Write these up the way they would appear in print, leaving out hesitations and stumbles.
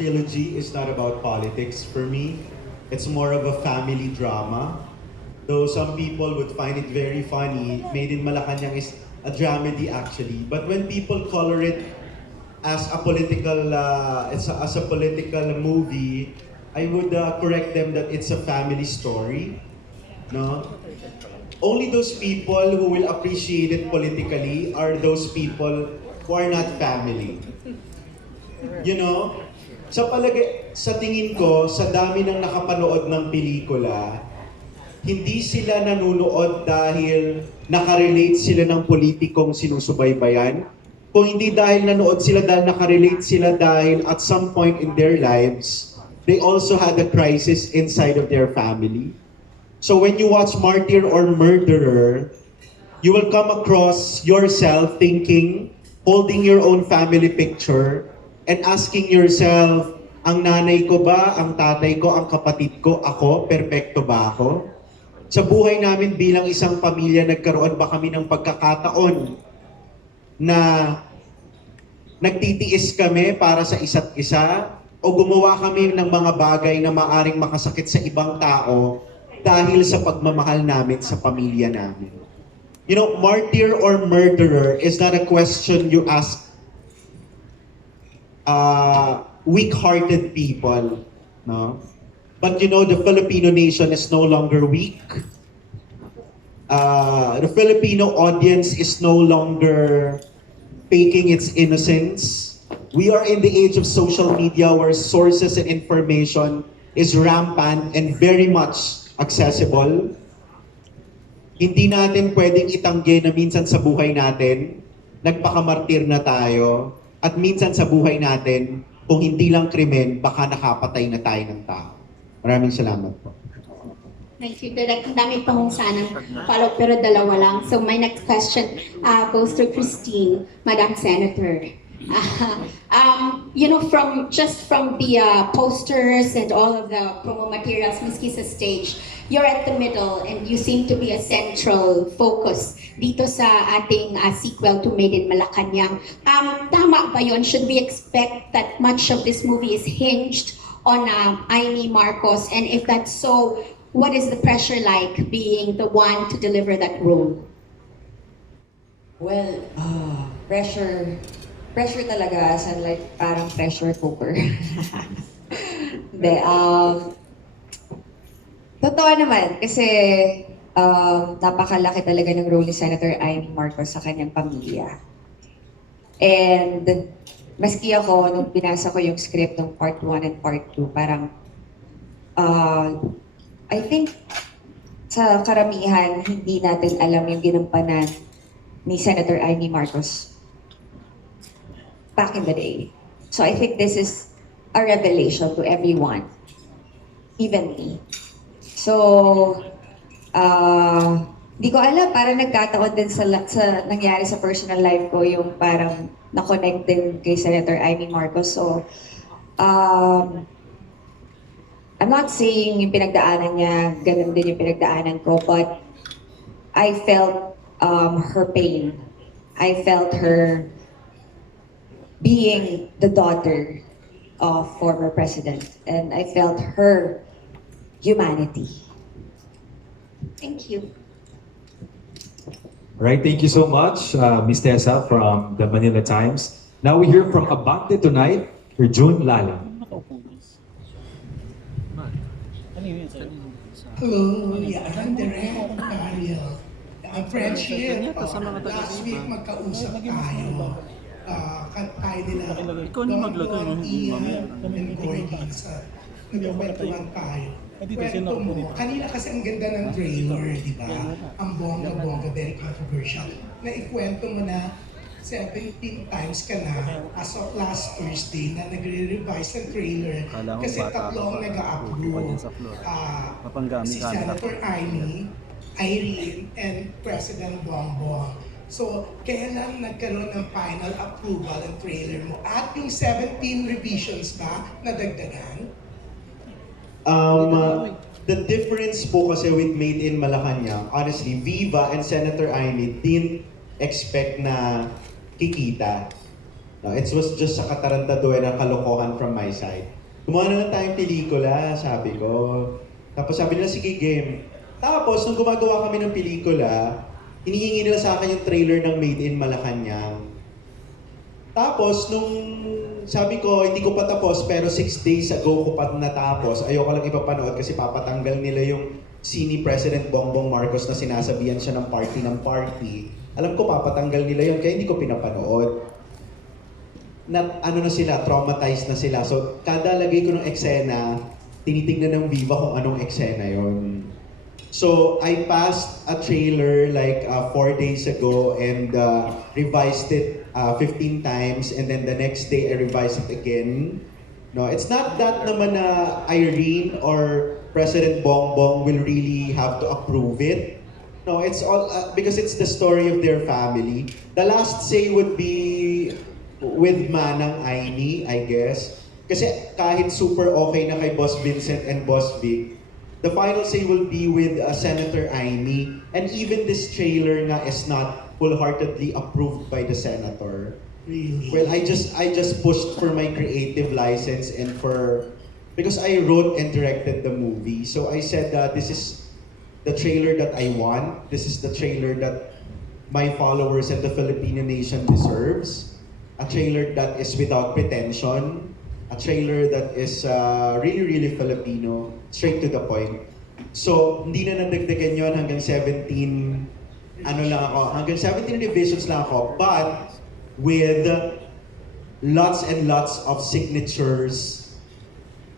Trilogy is not about politics for me. It's more of a family drama. Though some people would find it very funny, Made in Malacanang is a dramedy actually. But when people color it as a political, as a political movie, I would correct them that it's a family story. No? Only those people who will appreciate it politically are those people who are not family. You know? Sa tingin ko, sa dami ng nakapanood ng pelikula, hindi sila nanunood dahil nakarelate sila ng politikong sinusubaybayan. Kung hindi dahil nanood sila dahil nakarelate sila dahil at some point in their lives, they also had a crisis inside of their family. So when you watch Martyr or Murderer, you will come across yourself thinking, holding your own family picture, and asking yourself, ang nanay ko ba, ang tatay ko, ang kapatid ko, ako, perpekto ba ako? Sa buhay namin bilang isang pamilya, nagkaroon ba kami ng pagkakataon na nagtitiis kami para sa isa't isa? O gumawa kami ng mga bagay na maaring makasakit sa ibang tao dahil sa pagmamahal namin sa pamilya namin? You know, martyr or murderer is not a question you ask weak-hearted people, no? But you know, the Filipino nation is no longer weak. The Filipino audience is no longer faking its innocence. We are in the age of social media where sources and information is rampant and very much accessible. Hindi natin pwedeng itanggi na minsan sa buhay natin, nagpakamartir na tayo, at minsan sa buhay natin, kung hindi lang krimen, baka nakapatay na tayo ng tao. Maraming salamat po. Thank you, Direk. Ang dami pang sanang follow pero dalawa lang. So my next question goes to Christine, Madam Senator. You know, from the posters and all of the promo materials, miski sa stage, you're at the middle and you seem to be a central focus dito sa ating sequel to Made in Malacanang. Tama ba yun? Should we expect that much of this movie is hinged on Amy Marcos? And if that's so, what is the pressure like being the one to deliver that role? Well, pressure talaga as in like parang pressure cooker. Hindi, totoo naman kasi napakalaki talaga ng role ni Senator Amy Marcos sa kanyang pamilya. And maski ako, nung binasa ko yung script ng part 1 and part 2, parang I think sa karamihan, hindi natin alam yung ginampanan ni Senator Amy Marcos back in the day. So I think this is a revelation to everyone, even me. So, di ko alam, parang nagkataon din sa nangyari sa personal life ko yung parang na-connect din kay Senator Amy Marcos. So, I'm not saying yung pinagdaanan niya, ganun din yung pinagdaanan ko, but I felt her pain. I felt her being the daughter of former president, and I felt her humanity. Thank you. Right, thank you so much, Ms. Tessa from the Manila Times. Now we hear from Abante tonight, June Lalang. Hello, yeah, I'm Direk, Darryl. Ang friendship, last week magkausap tayo. Tayo nila, Don, Ian, and Gordy sa nagkakwentuhan tayo. Kwento mo, kanina kasi ang ganda ng trailer, di ba? Ang bongga-bongga, very controversial. Na ikwento mo na 17 times ka na as of last Thursday na nagre-revise ng trailer kasi tatlo ang nag-a-approve. Si Senator Amy, Irene, and President Bongbong. So, kailan nagkaroon ng final approval ng trailer mo? At yung 17 revisions ba na dagdagan? The difference po kasi with Made in Malacanang, honestly, Viva and Senator Amy didn't expect na kikita. No, it was just sa katarantaduhan ng kalokohan from my side. Gumawa na lang tayong pelikula, sabi ko. Tapos sabi nila, sige game. Tapos, nung gumagawa kami ng pelikula, hinihingi nila sa akin yung trailer ng Made in Malacanang. Tapos, nung sabi ko, hindi ko pa tapos, pero 6 days ago ko pa natapos, ayoko lang ipapanood kasi papatanggal nila yung scene ni President Bongbong Marcos na sinasabihan siya ng party. Alam ko, papatanggal nila yun, kaya hindi ko pinapanood. Ano na sila, traumatized na sila. So, kada lagay ko ng eksena, tinitignan ng Viva kung anong eksena yon. So, I passed a trailer like 4 days ago and revised it 15 times, and then the next day I revised it again. No, it's not that naman na Irene or President Bongbong will really have to approve it. No, it's all because it's the story of their family. The last say would be with Manang Aini, I guess. Kasi kahit super okay na kay Boss Vincent and Boss Vic, the final say will be with Senator Aini. And even this trailer nga is not wholeheartedly approved by the senator. Really? Well, I just pushed for my creative license and because I wrote and directed the movie. So I said that this is the trailer that I want. This is the trailer that my followers and the Filipino nation deserves. A trailer that is without pretension. A trailer that is really, really Filipino. Straight to the point. So, hindi na nandagdagan yun hanggang 17 revisions lang ako, but with lots and lots of signatures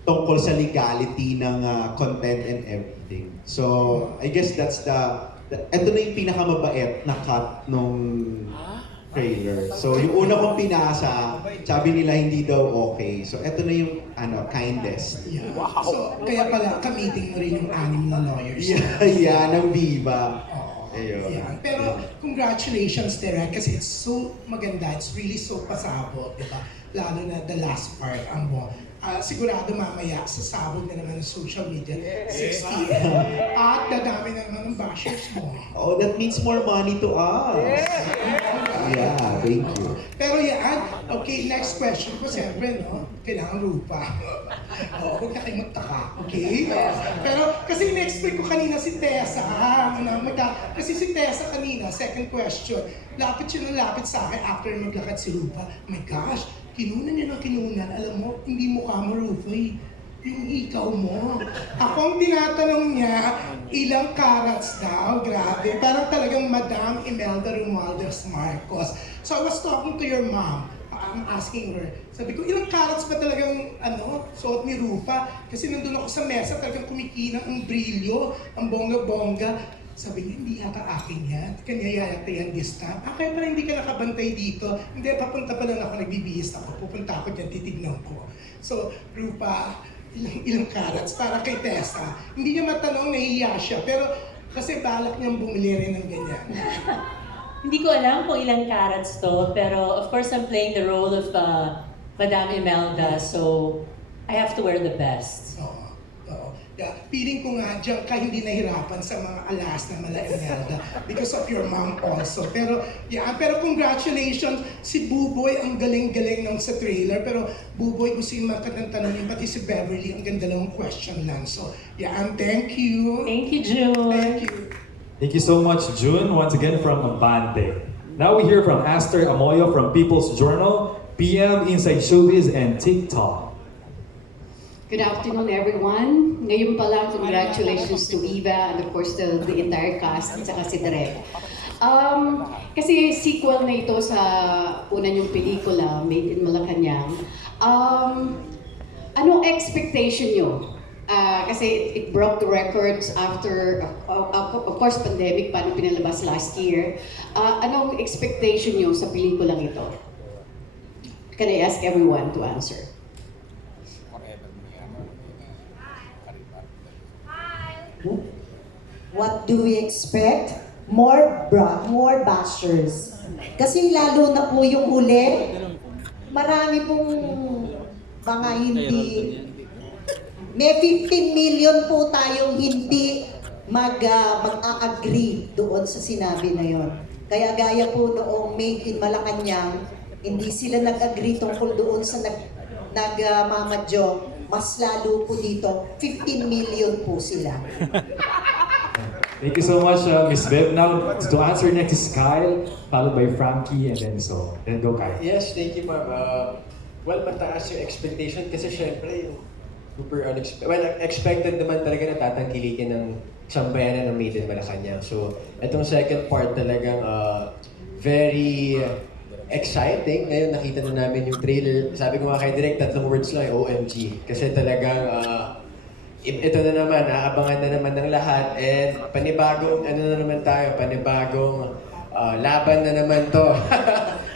tungkol sa legality ng content and everything. So, I guess that's ito na yung pinakamabait na cut nung trailer. So, yung una kong pinasa, sabi nila hindi daw okay. So, ito na yung kindest. Yeah. Wow. So, kaya pala, ka-meeting mo rin yung 6 na lawyers. Yeah, ng Viva. Ayun. Yeah. Pero, congratulations, Direk, kasi it's so maganda. It's really so pasabog, di ba? Lalo na the last part, ang sigurado mamaya, sasabog na naman ng social media, 60. At dadami na naman ng bashers mo. Oh, that means more money to us. Yeah, thank you. Pero yan, okay, next question ko, siyempre, no? Kailangan Ruffa. Huwag na kayo magtaka, okay? Pero, kasi in-expect ko kanina si Tessa, kasi si Tessa kanina, second question, lapit siya ng lapit sa akin after maglakad si Ruffa. Oh my gosh, kinunan niya ng kinunan. Alam mo, hindi mukha mo, Ruffa, yung ikaw mo. Ako ang tinatanong niya, ilang carats daw, grabe. Parang talagang Madam Imelda Romualdez Marcos. So I was talking to your mom. I'm asking her, sabi ko, ilang carats ba talagang suot ni Ruffa? Kasi nandun ako sa mesa, talagang kumikinang ang brilyo, ang bongga-bongga. Sabi niya, hindi yata akin yan. Kanya yata yan this time. Kaya pala hindi ka nakabantay dito. Hindi, papunta pa lang ako, nagbibihis ako. Pupunta ako dyan, titignan ko. So, Ruffa, ilang carats para kay Tessa. Hindi niya matanong, nahihiya siya. Pero kasi balak niyang bumili rin ng ganyan. Hindi ko alam kung ilang carats to, pero of course I'm playing the role of Madame Imelda, so I have to wear the best. Oo. Yeah, feeling ko nga dyan ka hindi nahirapan sa mga alas na mala Imelda because of your mom also. Pero congratulations, si Buboy ang galing-galing nung sa trailer. Pero Buboy, gusto yung makatanong niya, pati si Beverly, ang ganda lang question lang. So, thank you. Thank you, June. Thank you. Thank you so much, June, once again from Abante. Now we hear from Aster Amoyo from People's Journal, PM Inside Showbiz, and TikTok. Good afternoon, everyone. Ngayon pa lang, congratulations to Eva and of course the entire cast at saka si Direk. Kasi sequel na ito sa una niyong pelikula, Made in Malacanang. Anong expectation niyo? Kasi it broke the records after, of course, pandemic, paano pinalabas last year. Anong expectation niyo sa pelikulang ito? Can I ask everyone to answer? What do we expect? More bashers. Kasi lalo na po yung huli, marami pong mga hindi. May 15 million po tayong hindi mag-a-agree doon sa sinabi na yon. Kaya gaya po noong Made in Malacanang, hindi sila nag-agree tungkol doon sa nagmamadyo, mas lalo po dito, 15 million po sila. Thank you so much, Miss Bev. Now, to answer next is Kyle, followed by Frankie, and then so. Then go, Kyle. Yes, thank you, ma'am. Well, mataas yung expectation kasi syempre yung super unexpected. Well, expected naman talaga na tatangkilikin ng sambayanan ng Made in Malacanang. So, itong second part talagang very exciting. Ngayon nakita na namin yung trailer. Sabi ko nga kay Direk, 3 words lang, OMG. Kasi talagang ito na naman, aabangan na naman ng lahat. And panibagong, ano na naman tayo, panibagong laban na naman to.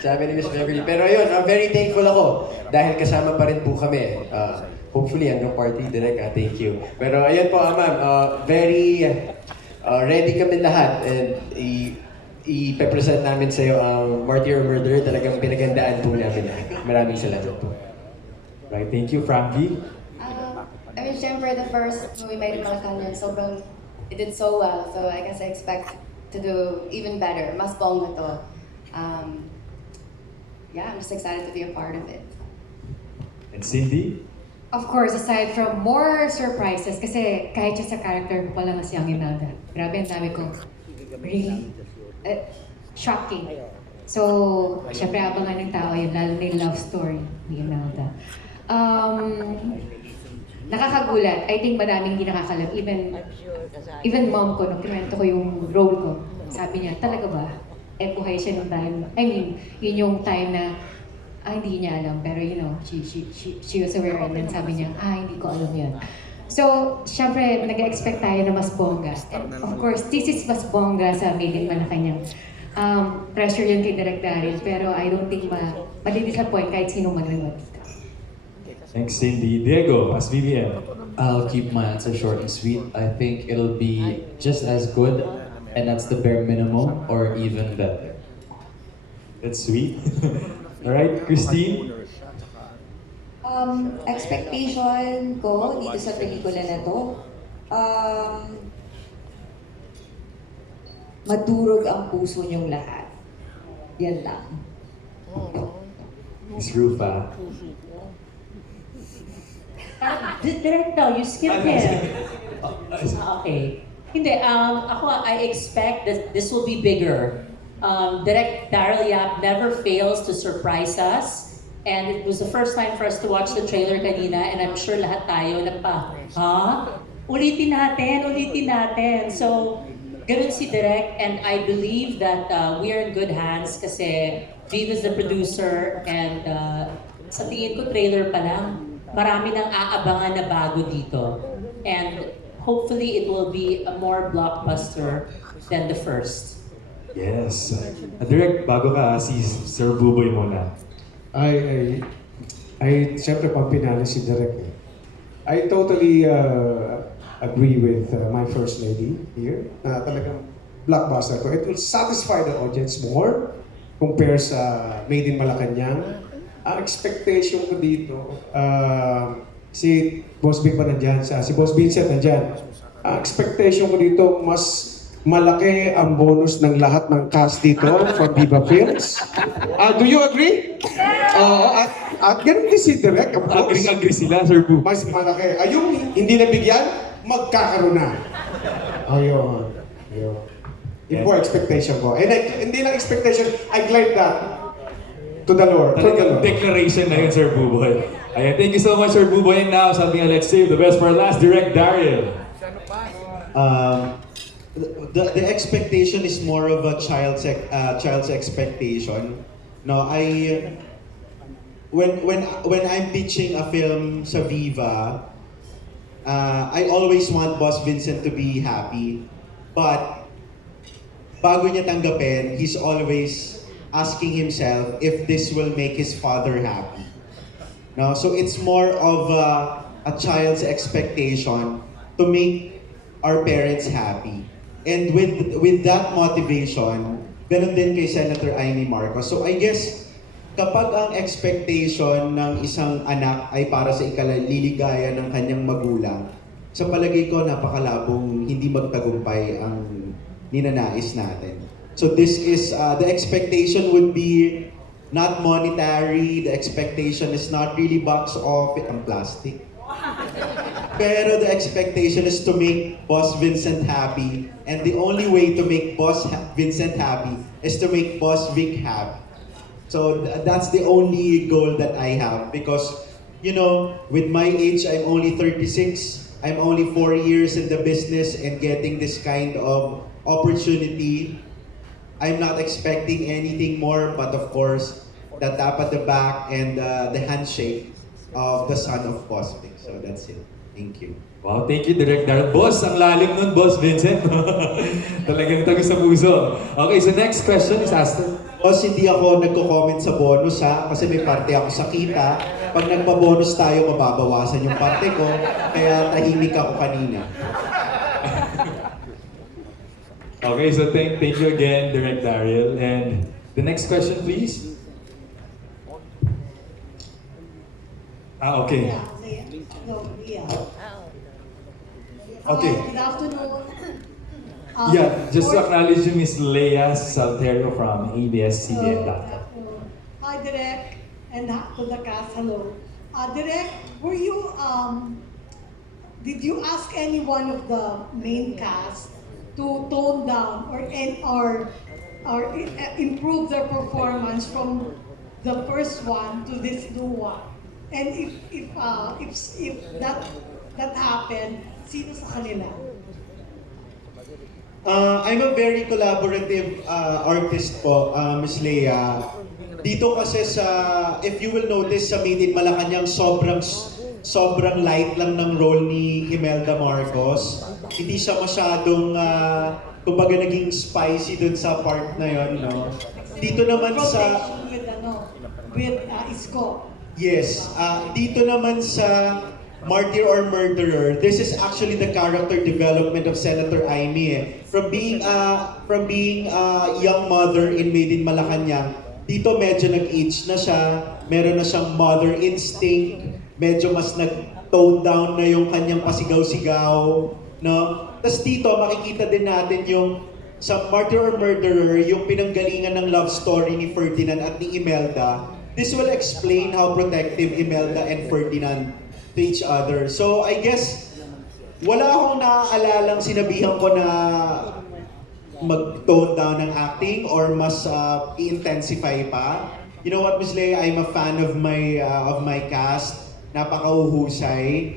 Sabi ni Miss Beverly. Pero ayun, very thankful ako. Dahil kasama pa rin po kami. Hopefully, hanggang part 3, Direk. Thank you. Pero ayun po, ma'am, very ready kami lahat. And i-present namin sa iyo ang Marty or Murderer. Talagang pinagandaan po namin. Maraming salamat po. Right, thank you, Frankie. I mean, syempre, the first movie Made in Malacanang, sobrang, it did so well. So I guess I expect to do even better. Mas bongga to. Yeah, I'm just excited to be a part of it. And Cindy? Of course, aside from more surprises, kasi kahit siya sa character ko pala mas young Imelda. Grabe, ang dami ko. Really? Shocking. So, syempre abangan ng tao yun, lalo na yung love story ni Imelda. Nakakagulat. I think madaming hindi nakakalap. Even mom ko, nung kinwento ko yung role ko, sabi niya, talaga ba? Buhay siya nung time. I mean, yun yung time na, hindi niya alam. Pero you know, she was aware and then sabi niya, hindi ko alam yan. So, syempre, nag-expect tayo na mas bongga. And of course, this is mas bongga sa Made in Malacanang. Pressure yun kay Direk Darryl, pero I don't think madi-disappoint kahit sino maglawat dito. Thanks, Cindy. Diego, as BBM. I'll keep my answer short and sweet. I think it'll be just as good, and that's the bare minimum, or even better. That's sweet. Alright, Christine? Expectation ko dito sa pelikula na to, madurog ang puso niyong lahat. Yan lang. Miss Ruffa. Direct daw, you skipped him. Okay. Hindi, ako, I expect that this will be bigger. Direct Darryl Yap never fails to surprise us. And it was the first time for us to watch the trailer kanina, and I'm sure lahat tayo ulitin natin. So, ganun si Direk, and I believe that we are in good hands kasi Viv is the producer, and sa tingin ko trailer pa lang, marami nang aabangan na bago dito. And hopefully it will be a more blockbuster than the first. Yes. Direk, bago ka, si Sir Buboy muna. Siyempre pag pinali si Direk, I totally agree with my first lady here na talagang blockbuster ko. It will satisfy the audience more compared sa Made in Malacanang. Ang expectation ko dito, si Boss Big pa nandyan, si Boss Vincent nandyan. Ang expectation ko dito, mas malaki ang bonus ng lahat ng cast dito from Viva Films. Do you agree? At ganun din si Direk, of course. Agree sila, Sir Bu. Mas malaki. Yung hindi nabigyan, magkakaroon na. Ayun. Yun po expectation ko. And hindi lang expectation, I glide that to the Lord. Talagang declaration na yun, Sir Buboy. Ayan, thank you so much, Sir Buboy. And now, sabi nga, let's save the best for last. Direct Darryl. The expectation is more of a child's expectation. No, when I'm pitching a film sa Viva, I always want Boss Vincent to be happy. But bago niya tanggapin, he's always asking himself if this will make his father happy. No, so it's more of a child's expectation to make our parents happy. And with that motivation, ganun din kay Senator Amy Marcos. So I guess, kapag ang expectation ng isang anak ay para sa ikaliligaya ng kanyang magulang, sa palagay ko napakalabong hindi magtagumpay ang ninanais natin. So this is, the expectation would be not monetary. The expectation is not really box office. Ang plastic. Pero the expectation is to make Boss Vincent happy. And the only way to make Vincent happy is to make Boss Vic happy. So that's the only goal that I have. Because, you know, with my age, I'm only 36. I'm only 4 years in the business and getting this kind of opportunity. I'm not expecting anything more, but of course, the tap at the back and the handshake of the son of Boss Vic. So that's it. Thank you. Wow, thank you, Direk Darryl. Boss, ang lalim nun, Boss Vincent. Talagang tagus sa puso. Okay, so next question is Aster. Boss, hindi ako nagko-comment sa bonus ha, kasi may parte ako sa kita. Pag nagpa-bonus tayo, mababawasan yung parte ko, kaya tahimik ako kanina. Okay, so thank you again, Direk Darryl. And the next question, please. Okay. Okay. Good afternoon. Yeah, just to acknowledge you, Miss Leia Salterio from ABS-CBN. Hi, Direk, and to the cast, hello. Direk, were you, did you ask any one of the main cast to tone down or improve their performance from the first one to this new one? And if that happened, sino sa kanila? I'm a very collaborative artist po, Miss Leia. Dito kasi if you will notice sa Made in Malacanang, sobrang light lang ng role ni Imelda Marcos. Hindi siya masyadong, kumbaga naging spicy dun sa part na yon, no? Dito naman sa... With Isko. Yes, dito naman sa Martyr or Murderer, this is actually the character development of Senator Amy. From being a young mother in Made in Malacanang, dito medyo nag-age na siya, meron na siyang mother instinct, medyo mas nag-tone down na yung kanyang pasigaw-sigaw, no? Tapos dito makikita din natin yung sa Martyr or Murderer, yung pinanggalingan ng love story ni Ferdinand at ni Imelda. This will explain how protective Imelda and Ferdinand to each other. So I guess wala akong naaalalang sinabihan ko na mag-tone down ng acting or mas i-intensify pa. You know what, Ms. Leia, I'm a fan of my cast. Napakauhusay.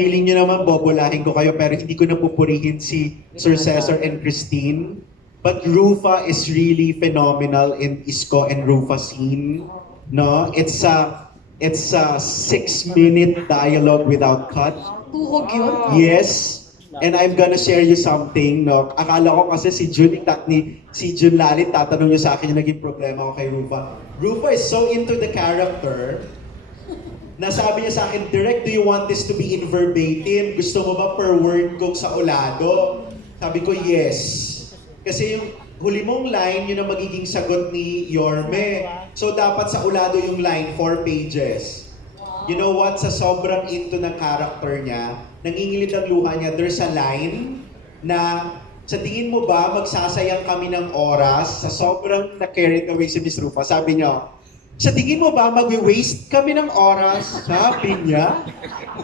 Feeling nyo naman bobolahin ko kayo pero hindi ko napupurihin si Sir Cesar and Christine. But Ruffa is really phenomenal in Isko and Ruffa scene. No, it's a 6-minute dialogue without cut. Tuhog yun? Yes. And I'm gonna share you something. No, akala ko kasi si Jun Lalit tatanong niyo sa akin yung naging problema ko kay Ruffa. Ruffa is so into the character na sabi niya sa akin, Direk, do you want this to be in verbatim? Gusto mo ba per word ko sa ulado? Sabi ko, yes. Kasi yung huli mong line, yun ang magiging sagot ni Yorme. So dapat sa ulado yung line, 4 pages. You know what? Sa sobrang into ng character niya, nangingilid ang luha niya, there's a line na sa tingin mo ba magsasayang kami ng oras sa sobrang na-carried away si Miss Ruffa? Sabi niya, sa tingin mo ba magwi-waste kami ng oras? Sabi niya.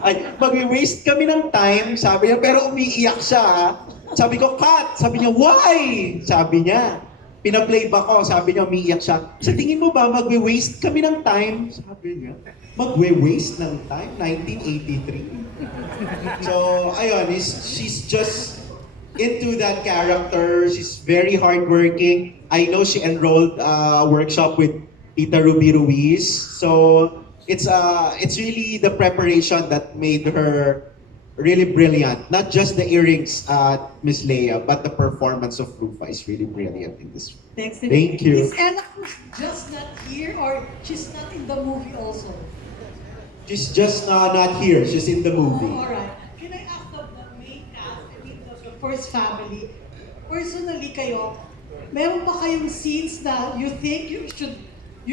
Ay, magwi-waste kami ng time, sabi niya, pero umiiyak siya ha. Sabi ko, cut! Sabi niya, why? Sabi niya. Pina-playback ko, sabi niya, umiiyak siya. Sa tingin mo ba, magwe-waste kami ng time? Sabi niya, magwe-waste ng time? 1983. So, ayun, she's just into that character. She's very hardworking. I know she enrolled workshop with Tita Ruby Ruiz. So, it's really the preparation that made her really brilliant. Not just the earrings, Miss Leia, but the performance of Ruffa is really brilliant in this. Thanks. Thank you. Is Ella just not here or she's not in the movie also? She's just not here. She's in the movie. All right. Can I ask the main cast, I mean the first family, personally kayo, meron ba kayong scenes na you think you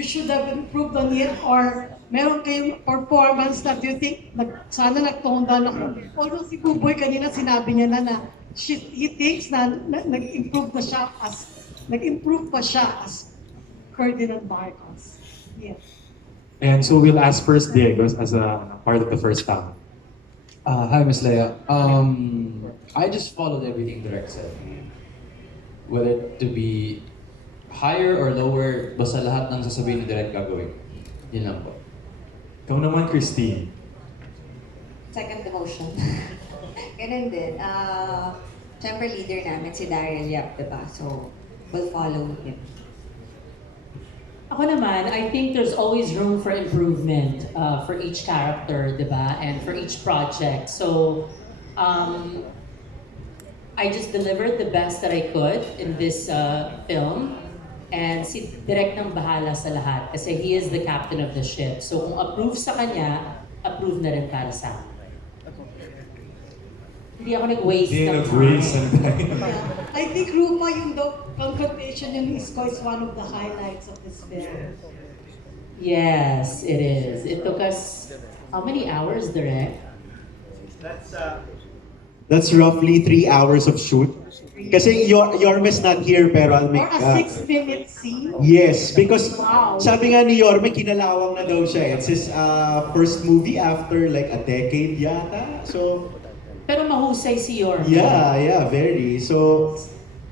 should have improved on it or meron kayong performance that you think sana nag-tone down ako. Although si Buboy kanina sinabi niya na he thinks na nag-improve pa siya as Ferdinand Marcos. Yes. And so we'll ask first Diego as a part of the first family. Hi, Miss Leia. I just followed everything Direk said. Whether to be higher or lower, basta lahat ng sasabihin ni Direk gagawin. Yun lang po. Ikaw naman, Christine. Second demotion. Ganun din. Siyempre leader namin si Darryl, diba? So, we'll follow him. Ako naman, I think there's always room for improvement for each character, di ba? And for each project. So, I just delivered the best that I could in this film. And si Direk nang bahala sa lahat kasi he is the captain of the ship. So kung approve sa kanya, approve na rin para sa akin. Hindi ako nag-waste ng time. I think Ruffa, yung confrontation yung Isko is one of the highlights of this film. Yes, it is. It took us, how many hours, Direk? That's roughly 3 hours of shoot. Kasi Yorme's not here pero I'll make... Or a 6-minute scene? Yes, because Wow. sabi nga ni Yorme, kinalawang na daw siya. It's his first movie after like a decade yata. So, pero mahusay si Yorme. yeah, very. So,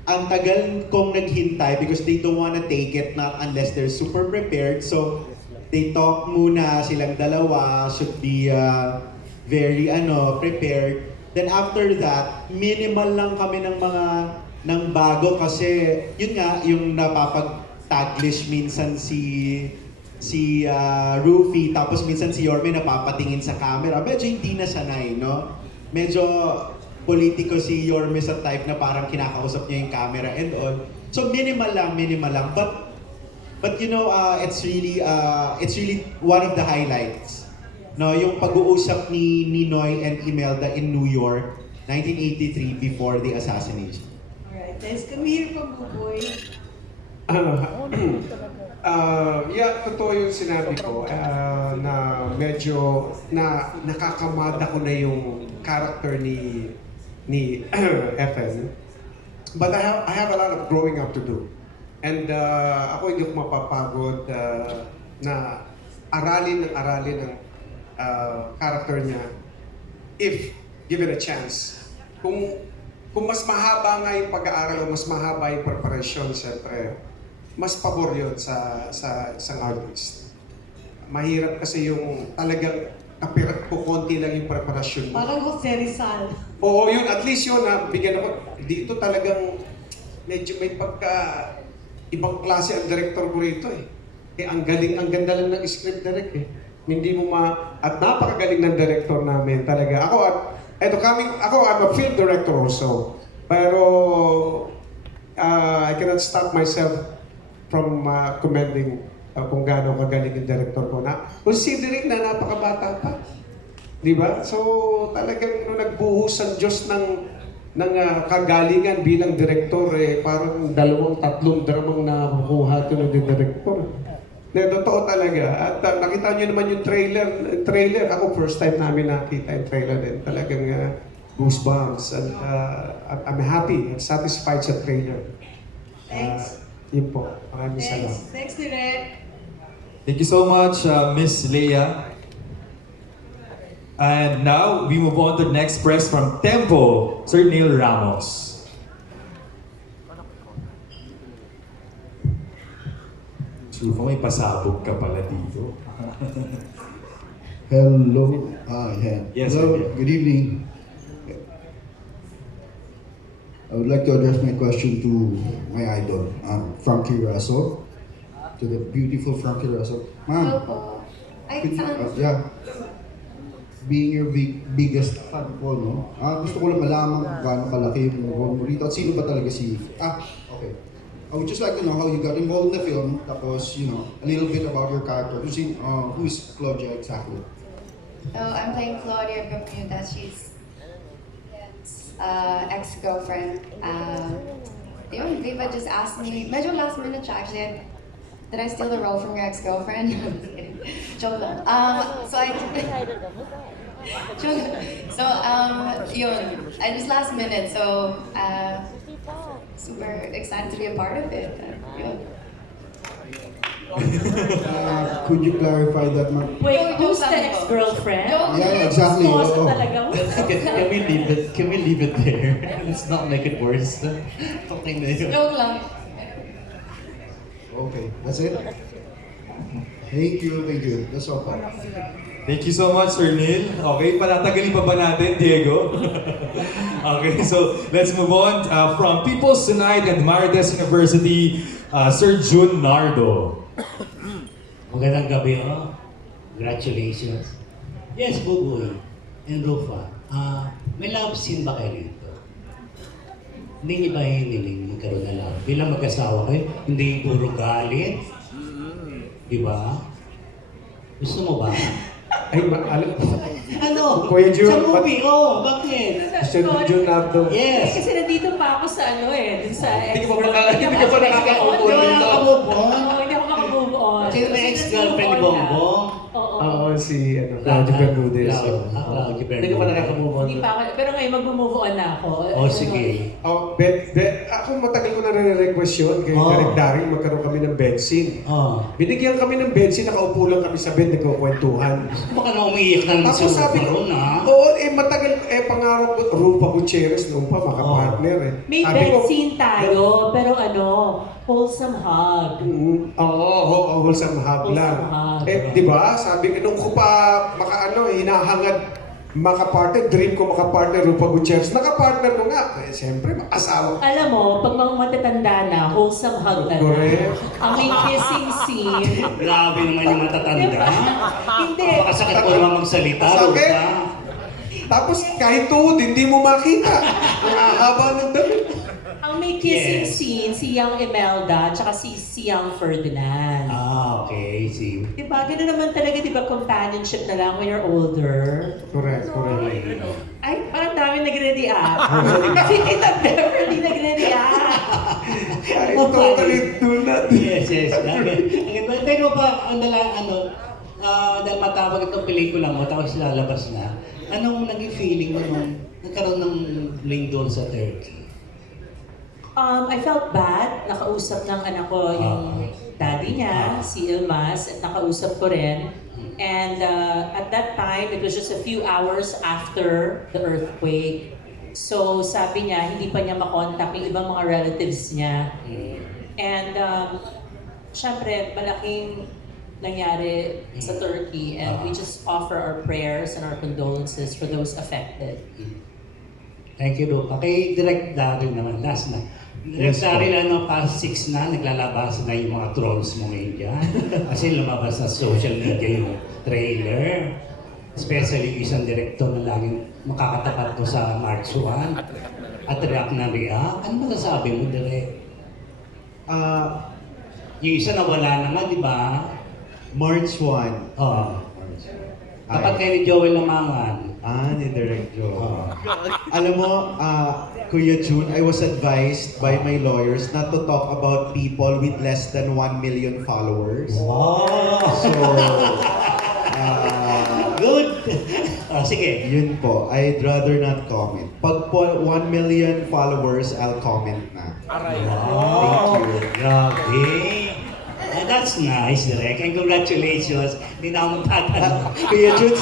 ang tagal kong naghintay because they don't wanna take it not unless they're super prepared. So, they talk muna silang dalawa, should be very prepared. Then after that, minimal lang kami ng bago kasi yun nga, yung napapag-taglish minsan si Rufy, tapos minsan si Yorme napapatingin sa camera. Medyo hindi na sanay, no? Medyo politiko si Yorme sa type na parang kinakausap niya yung camera and all. So minimal lang. But you know, it's really one of the highlights. No, yung pag-uusap ni Noy and Imelda in New York, 1983, before the assassination. Alright, let's come here from Buboy. Yeah, totoo yung sinabi ko na medyo nakakamada ko na yung character ni FN. But I have a lot of growing up to do. And ako hindi ko mapapagod na aralin ng character niya if given a chance. Kung mas mahaba nga yung pag-aaral o mas mahaba yung preparation, siyempre, mas pabor yun sa isang artist. Mahirap kasi yung talagang konti lang yung preparasyon mo. Parang Jose Rizal. Oo, yun. At least yun, bigyan ako. Dito talagang medyo may ibang klase ang director ko rito eh. Ang ganda lang ng script direct eh. Hindi mo at napakagaling ng director namin talaga. I'm a film director also. Pero I cannot stop myself from commending kung gaano kagaling yung director ko na considering na napakabata pa. Di ba? So talagang nung nagbuhos ang Diyos ng kagalingan bilang director, parang 2-3 dramang nakukuha ito ng director. Totoo talaga. At nakita niyo naman yung trailer. Ako first time namin nakita yung trailer din. Talagang goosebumps. And I'm happy and satisfied sa trailer. Thanks. Yun po. Maraming salamat. Thanks, Direk. Thank you so much, Miss Leia. And now we move on to the next press from Tempo, Sir Neil Ramos. Ruffa, may pasabog ka pala dito. Hello. Yes, Hello. sir. Good evening. I would like to address my question to my idol, Frankie Russell. To the beautiful Frankie Russell. Ma'am, being your biggest fan po, no? Gusto ko lang malaman kung gaano kalaki yung role mo rito at sino ba talaga si... okay. I would just like to know how you got involved in the film, tapos, a little bit about your character. Who is Claudia exactly? So I'm playing Claudia Bermuda. She's ex-girlfriend. Viva just asked me, medyo last minute siya actually. Did I steal the role from your ex-girlfriend? I'm just kidding. Joke lang. Yun. I just last minute, so super excited to be a part of it. Yun. Could you clarify that, ma'am? Wait, who's the ex-girlfriend? Yeah, exactly. Gusto Oo. talaga. Can we leave it? Can we leave it there? Let's not make it worse. Okay na yun. Joke lang. Okay, that's it. Thank you. That's all. Thank you so much, Sir Neil. Okay, patatagalin pa ba natin, Diego? Okay, so let's move on. From People's Tonight and Marites University, Sir Jun Nardo. Magandang gabi, oh. Congratulations. Yes, Buboy and Ruffa. May love scene ba kayo dito? Hindi niyo ba hiniling magkaroon na love? Bilang mag-asawa kayo, hindi puro galit. Di ba? Gusto mo ba? Ay, alam ko. Ano? Kuya Jun, sa movie, oh, bakit? Sir Jun Nardo. Yes. Kasi nandito pa ako sa ano eh, dun sa Hindi ka pa nakaka-move on Hindi ka dito. nakaka-move on. Oo, hindi ako makamove on. Sino na ex-girlfriend ni Bongbong? Oo, si Claudio Bermudez. Claudio Hindi ka pa nakaka-move on. Hindi pa ako, pero ngayon mag-move on na ako. Oh, sige. Ako matagal ko na rin-request yun kay Direk Darryl, magkaroon kami ng bed scene. Binigyan kami ng bed scene, nakaupo lang kami sa bed, nagkukwentuhan. Baka na umiiyak na naman si Tapos sabi Ruffa ko, ron, ha? oo, matagal, pangarap ko, Ruffa Gutierrez noon pa, makapartner eh. May Sabi bed ko, scene tayo, pero ano, wholesome hug. Oo, wholesome hug lang. Di ba? Sabi ko, nung ko pa hinahangad makapartner, dream ko makapartner Ruffa Gutierrez. Nakapartner ko nga. Eh, siyempre, asawa. Alam mo, pag mga matatanda na, wholesome hug na Correct. Ang may kissing scene. Grabe naman yung matatanda. Hindi. Pakasakit mo naman magsalita, Sakit. Ruffa. Tapos kahit tuhod, hindi mo makita. Ang haba ng damit. Ang may kissing Yes. scene, si Young Imelda, tsaka si Young Ferdinand. Okay, see. Diba? Gano'n naman talaga, diba, companionship na lang when you're older. Correct. Ay, parang dami nagre-react. Si Tita Beverly nagre-react. I totally do not. Yes. Pero pa, dahil matapag itong pelikula mo, tapos lalabas na, anong naging feeling mo nung nagkaroon ng Lindol sa Turkey? I felt bad. Nakausap ng anak ko yung daddy niya, si Ilmas, at nakausap ko rin. And at that time, it was just a few hours after the earthquake. So sabi niya, hindi pa niya makontak yung ibang mga relatives niya. And syempre, malaking nangyari sa Turkey, and we just offer our prayers and our condolences for those affected. Thank you, Ruffa. Kay Direk Darryl naman, last na. Direk Darryl, past 6 na, naglalabas na yung mga trolls mo ngayon dyan. Kasi lumabas sa social media yung trailer. Especially yung isang director na laging makakatapat mo sa March 1. At react na react. Ano masasabi mo, Direk? Yung isa nawala naman, di ba? March 1. Tapat kayo ni Joel Lamangan. Ni Direk Joel. Alam mo, Kuya Jun, I was advised by my lawyers not to talk about people with less than 1 million followers. Wow! So, good! Sige. Yun po, I'd rather not comment. Pag po 1 million followers, I'll comment na. Wow! Thank you. Grabe! That's nice, Direk. And congratulations. Hindi na ako magtatanong. Kuya Jun,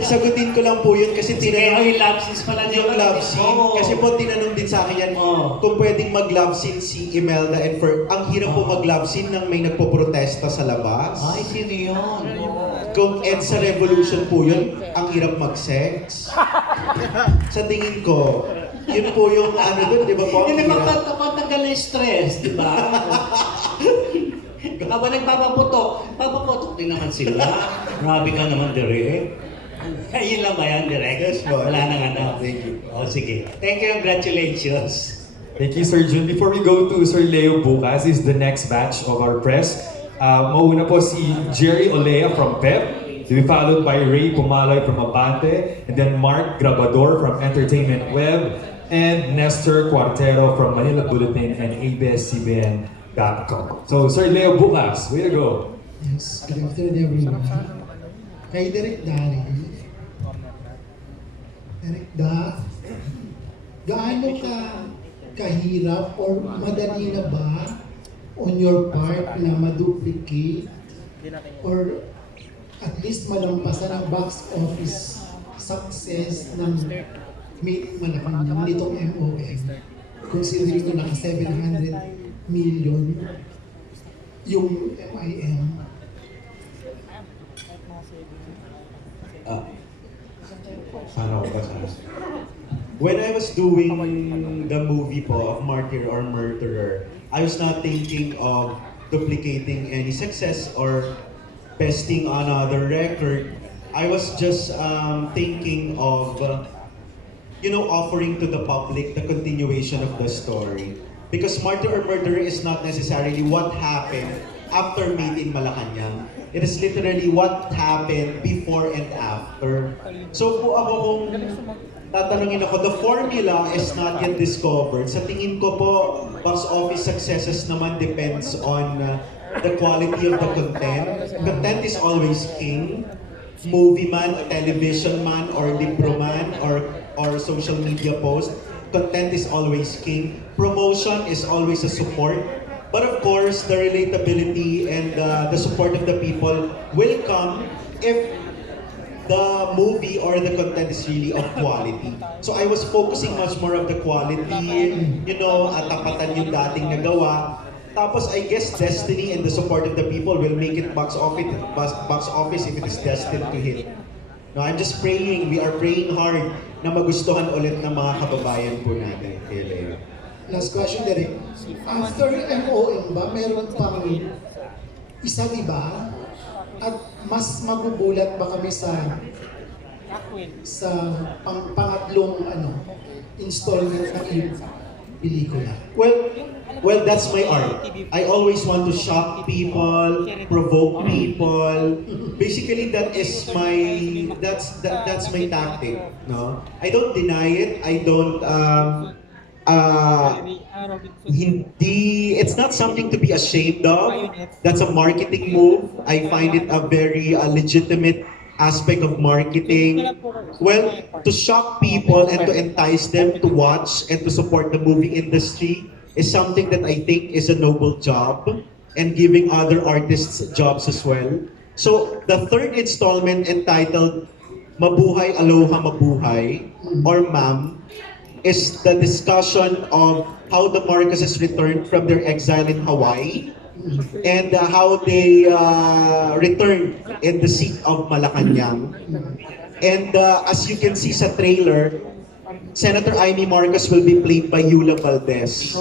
sagutin ko lang po yun kasi tinanong... Yung love scenes pala niya. Yung love scene. Kasi po tinanong din sa akin yan kung pwedeng mag-love scene si Imelda and ang hirap po mag-love scene nang may nagpo-protesta sa labas. Ay, sino yun? Kung EDSA Revolution po yun, ang hirap mag-sex. Sa tingin ko, yun po yung doon, di ba po? Hindi magpapatanggal ng stress, di ba? Habang papaputok din naman sila. Grabe ka naman, Direk. Ayun lang ba yan, Direk? Yes, po. Wala nang Thank you. Sige. Thank you, congratulations. Thank you, Sir Jun. Before we go to Sir Leo Bukas, is the next batch of our press. Mauna po si Jerry Olea from PEP, to be followed by Ray Pumaloy from Abante, and then Mark Grabador from Entertainment Web, and Nestor Cuartero from Manila Bulletin and ABS-CBN.com. So, Sir Leo Bukas, way to go. Yes, good afternoon everyone. Kay Direk Darryl. Direk gaano ka kahirap or madali na ba on your part na maduplicate or at least malampasan ang box office success ng Meet Malacanang nitong MOM. Considering ko naka 700 million yung MIM. Paano ko ba sabi? When I was doing the movie po of Martyr or Murderer, I was not thinking of duplicating any success or besting another record. I was just thinking of, offering to the public the continuation of the story. Because Martyr or Murderer is not necessarily what happened after Made in Malacanang. It is literally what happened before and after. So po ako kung tatanungin ako, the formula is not yet discovered. Sa tingin ko po, box office successes naman depends on the quality of the content. Content is always king. Movie man, television man, or libro man, or social media post. Content is always king. Promotion is always a support. But of course, the relatability and the support of the people will come if the movie or the content is really of quality. So I was focusing much more of the quality, tapatan yung dating nagawa. Tapos I guess destiny and the support of the people will make it box office if it is destined to hit. No, I'm just praying, we are praying hard na magustuhan ulit ng mga kababayan po natin. Last question, Direk. After MOM ba, meron pang isa, di ba? At mas magugulat ba kami sa pangatlong installment ng iyong pelikula? Well, that's my art. I always want to shock people, provoke people. Basically, that's my tactic. No, I don't deny it. I don't. It's not something to be ashamed of. That's a marketing move. I find it a very legitimate aspect of marketing. Well, to shock people and to entice them to watch and to support the movie industry is something that I think is a noble job, and giving other artists jobs as well. So the third installment entitled Mabuhay Aloha Mabuhay or Ma'am is the discussion of how the Marcoses returned from their exile in Hawaii and how they returned in the seat of Malacanang. And as you can see sa trailer, Senator Amy Marcos will be played by Yula Valdez.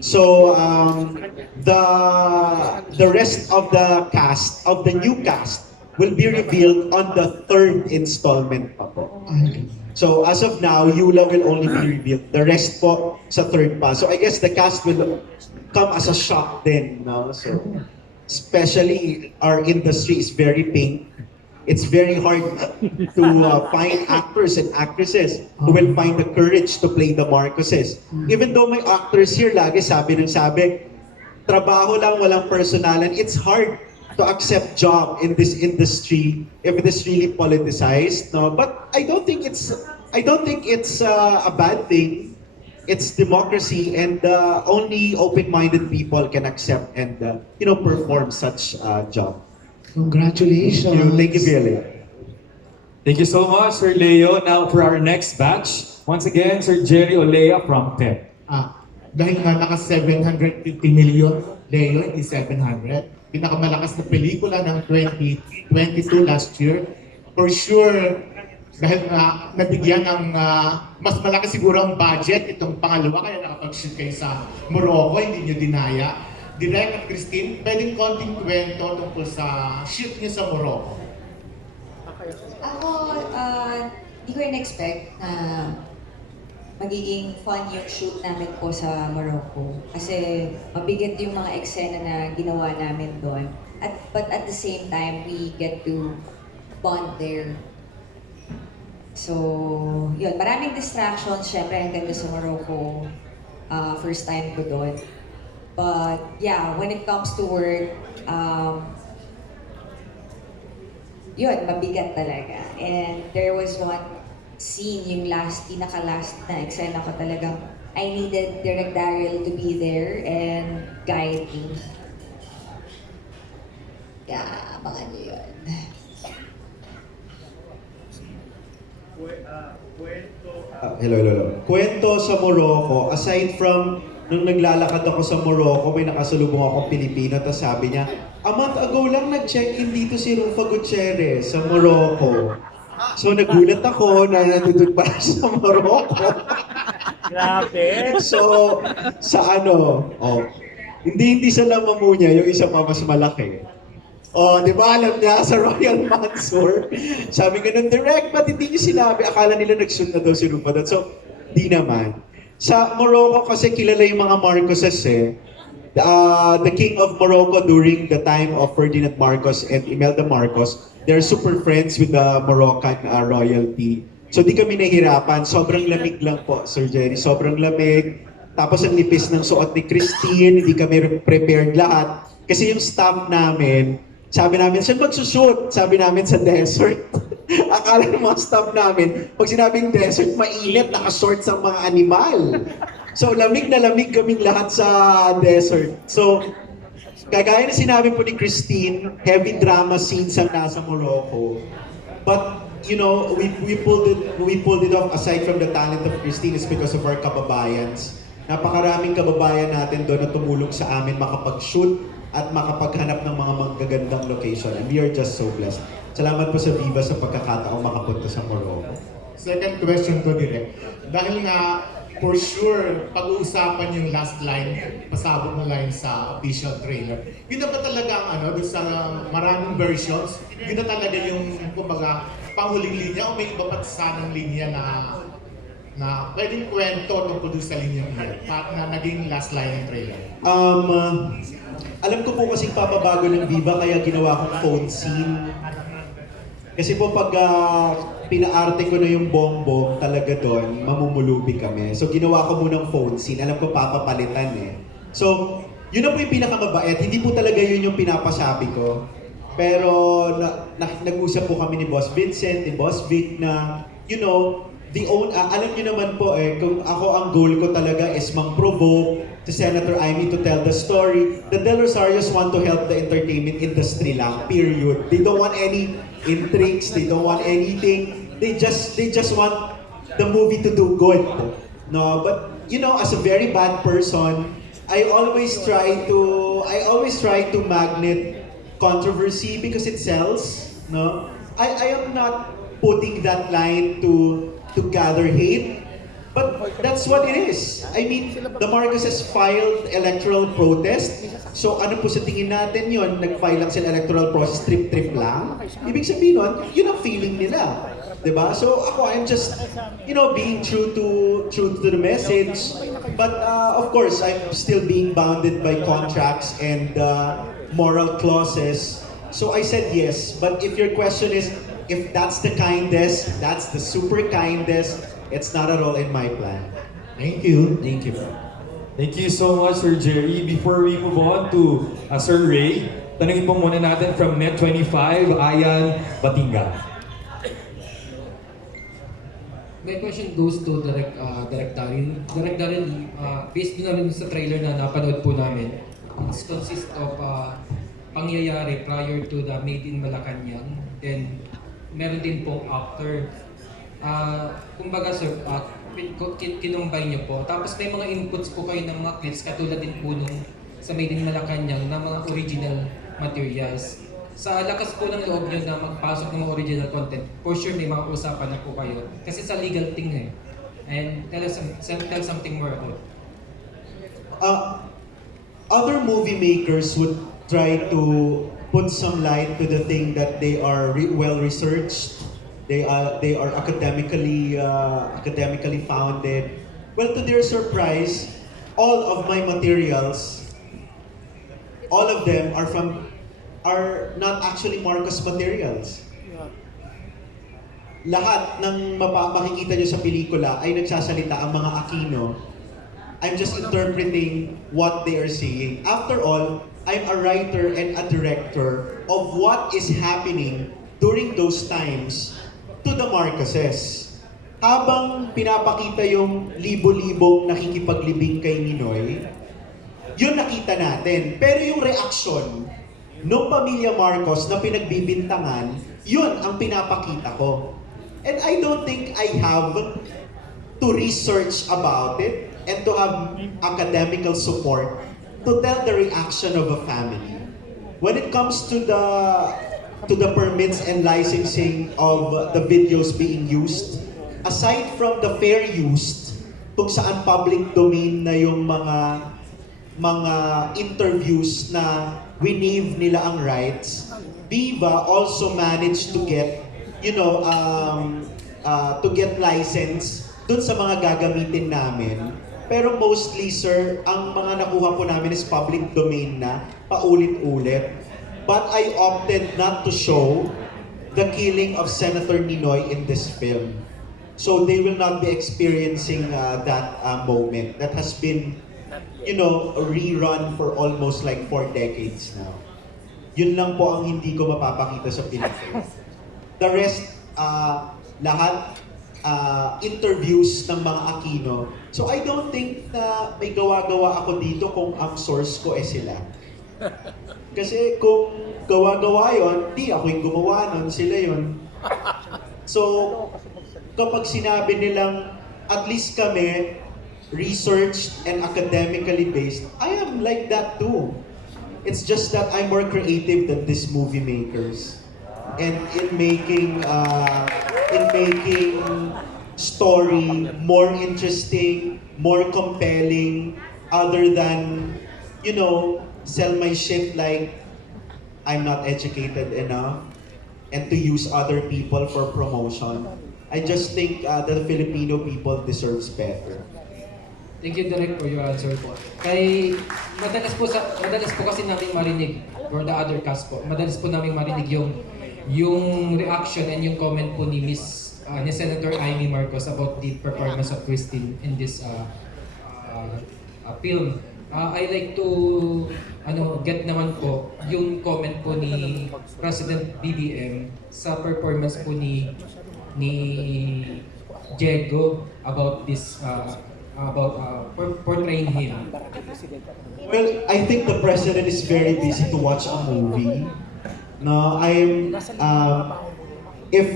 So the rest of the cast, of the new cast, will be revealed on the third installment pa po. So as of now, Yula will only be revealed. The rest po sa third pa. So I guess the cast will come as a shock then. No? So especially our industry is very pink. It's very hard to find actors and actresses who will find the courage to play the Marcoses. Even though may actors here, lagi sabi, trabaho lang, walang personalan. It's hard to accept job in this industry if it is really politicized. No, but I don't think it's a bad thing. It's democracy, and only open-minded people can accept and perform such job. Congratulations. Thank you, Billy. Thank you so much, Sir Leo. Now for our next batch, once again, Sir Jerry Olea from PEP. Dahil nga naka 750 million, Leo, hindi 700. Pinakamalakas na pelikula ng 2022 last year. For sure, dahil nga nabigyan ng mas malaki siguro ang budget itong pangalawa, kaya nakapag-shoot kayo sa Morocco, hindi nyo dinaya. Direk at Christine, pwedeng konting kwento tungkol sa shoot niyo sa Morocco. Ako, di ko in-expect na magiging fun yung shoot namin po sa Morocco. Kasi mabigat yung mga eksena na ginawa namin doon. But at the same time, we get to bond there. So, yun. Maraming distractions, syempre, hanggang sa Morocco. First time ko doon. But yeah, when it comes to work, yun, mabigat talaga. And there was one scene, yung pinaka-last na eksena ko talagang I needed Direk Darryl to be there and guide me. Yeah, abangan niyo yun. Hello. Kwento sa Morocco, aside from nung naglalakad ako sa Morocco, may nakasalubong akong Pilipino, tapos sabi niya, a month ago lang nag-check-in dito si Ruffa Gutierrez sa Morocco. So nagulat ako na nandito pa sa Morocco. Grabe. So, sa hindi siya namamunya, yung isa pa mas malaki. Oh, di ba alam niya sa Royal Mansur? Sabi nga nung Direk, ba't hindi niyo sinabi? Akala nila nag-shoot na daw si Ruffa doon. So, di naman. Sa Morocco kasi kilala yung mga Marcoses eh. The King of Morocco during the time of Ferdinand Marcos and Imelda Marcos, they're super friends with the Moroccan royalty. So di kami nahirapan. Sobrang lamig lang po, Sir Jerry. Sobrang lamig. Tapos ang nipis ng suot ni Christine, hindi kami prepared lahat. Kasi yung staff namin, sabi namin, saan magsushoot? Sabi namin sa desert. Akala ng mga staff namin, pag sinabing desert, mainit, nakashort sa mga animal. So lamig na lamig kaming lahat sa desert. So, kagaya na sinabi po ni Christine, heavy drama scenes ang nasa Morocco. But, you know, we pulled it off aside from the talent of Christine is because of our kababayans. Napakaraming kababayan natin doon na tumulong sa amin makapag-shoot at makapaghanap ng mga magagandang location. And we are just so blessed. Salamat po sa Viva sa pagkakataong makapunta sa Morocco. Second question to Direk. Dahil nga, for sure, pag-uusapan yung last line, pasabog na line sa official trailer. Yun na ba talaga ang dun sa maraming versions? Yun na talaga yung, kumbaga, panghuling linya o may iba pa sanang linya na pwedeng kwento tungkol sa linyang yun na naging last line ng trailer? Alam ko po kasing papabago ng Viva kaya ginawa kong phone scene. Kasi po pag pinaarte ko na yung bongbong talaga doon, mamumulubi kami. So ginawa ko munang phone scene. Alam ko papapalitan eh. So, yun na po yung pinakamabait. Hindi po talaga yun yung pinapasabi ko. Pero nag-usap po kami ni Boss Vincent, ni Boss Vic na, you know, alam niyo naman po kung ako ang goal ko talaga is mang-provoke si Senator Amy to tell the story. The Del Rosarios want to help the entertainment industry lang, period. They don't want any intrigues, they don't want anything. They just want the movie to do good. No, but you know, as a very bad person, I always try to magnet controversy because it sells. No, I am not putting that line to gather hate, but that's what it is. I mean, the Marcoses filed electoral protest. So ano po sa tingin natin yun? Nag-file lang sila electoral process, trip-trip lang. Ibig sabihin nun, yun ang feeling nila. Diba? So ako, I'm just, you know, being true to the message. But of course, I'm still being bounded by contracts and moral clauses. So I said yes. But if your question is, if that's the kindest, that's the super kindest, it's not at all in my plan. Thank you. Thank you. Thank you so much, Sir Jerry. Before we move on to Sir Ray, tanungin po muna natin from Net25, Ayan Batinga. My question goes to Direk Darryl. Direk Darryl, based namin sa trailer na napanood po namin, it consists of pangyayari prior to the Made in Malacanang. Then, meron din pong after. Kumbaga sir, kinumbay niyo po. Tapos may mga inputs po kayo ng mga clips katulad din po nung sa Made in Malacanang na mga original materials. Sa lakas po ng loob niyo na magpasok ng mga original content, for sure may mga usapan na po kayo. Kasi sa legal thing eh. And tell something more about it. Other movie makers would try to put some light to the thing that they are well researched. They are academically founded. Well, to their surprise, all of my materials, all of them are not actually Marcos materials. Lahat ng makikita nyo sa pelikula ay nagsasalita ang mga Aquino. I'm just interpreting what they are saying. After all, I'm a writer and a director of what is happening during those times to the Marcoses. habang pinapakita yung libo-libong nakikipaglibing kay Ninoy, yun nakita natin. Pero yung reaksyon nung pamilya Marcos na pinagbibintangan, yun ang pinapakita ko. And I don't think I have to research about it and to have academical support to tell the reaction of a family. When it comes to the permits and licensing of the videos being used, aside from the fair use, kung saan public domain na yung mga interviews na winive nila ang rights, Viva also managed to get, to get license dun sa mga gagamitin namin. Pero mostly, sir, ang mga nakuha po namin is public domain na, paulit-ulit. But I opted not to show the killing of Senator Ninoy in this film. So they will not be experiencing that moment that has been, a rerun for almost like 4 decades now. Yun lang po ang hindi ko mapapakita sa pelikula. The rest, lahat interviews ng mga Aquino. So I don't think na may gawa-gawa ako dito kung ang source ko sila. Kasi kung gawa-gawa yun, di ako yung gumawa nun, sila yun. So, kapag sinabi nilang at least kami researched and academically based, I am like that too. It's just that I'm more creative than these movie makers. And in making story more interesting, more compelling, other than, sell my shit like I'm not educated enough and to use other people for promotion. I just think the Filipino people deserves better. Thank you, Direk, for your answer po. Kay, madalas po kasi namin marinig, for the other cast po, madalas po namin marinig yung reaction and yung comment po ni ni Senator Amy Marcos about the performance of Christine in this film. I like to get naman po yung comment po ni President BBM sa performance po ni Diego about this portraying him. Well, I think the president is very busy to watch a movie. No, if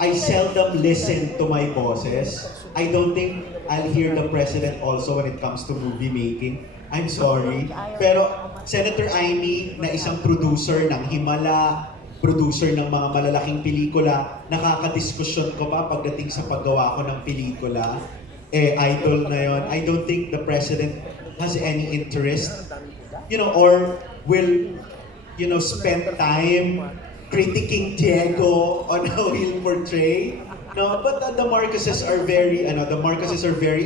I seldom listen to my bosses, I don't think I'll hear the president also when it comes to movie making. I'm sorry. Pero Senator Amy, na isang producer ng Himala, producer ng mga malalaking pelikula, nakakadiskusyon ko pa pagdating sa paggawa ko ng pelikula. Idol na yon. I don't think the president has any interest, or will, spend time critiquing Diego on how he'll portray. No, but the Marcoses are very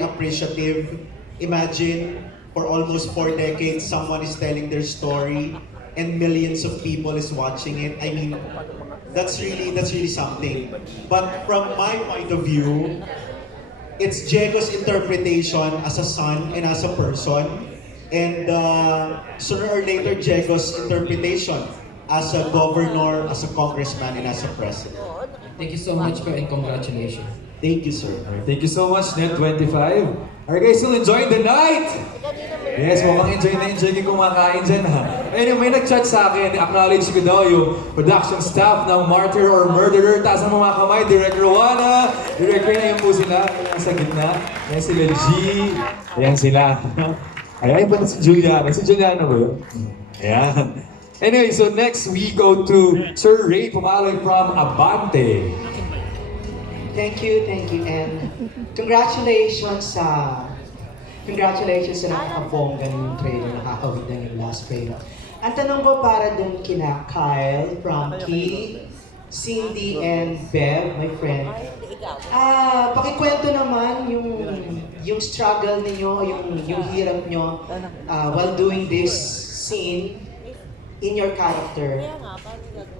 appreciative. Imagine, for almost 4 decades, someone is telling their story and millions of people is watching it. I mean, that's really something. But from my point of view, it's Diego's interpretation as a son and as a person, and sooner or later, Diego's interpretation as a governor, as a congressman, and as a president. Thank you so much po and congratulations. Thank you, sir. Thank you so much, Net25. Are you guys still enjoying the night? Yes, mukhang enjoy kayo kumakain dyan ha. Anyway, may nag-chat sa akin, acknowledge ko daw yung production staff ng Martyr or Murderer. Taas ang mga kamay, Direk Rowana, Direk Ray, ayan po sila, ayan sa gitna. Ayan sila G, ayan sila. Ayan po si Juliana. Si Juliana ba yun? Ayan. Anyway, so next we go to Sir Ray Pumaloy from Abante. Thank you, and congratulations sa nakakabongga ng trailer, nakakawid na yung last trailer. Ang tanong ko para dun kina Kyle, Frankie, Cindy, and Bev, my friend. Pakikwento naman yung struggle niyo, yung hirap nyo while doing this scene in your character.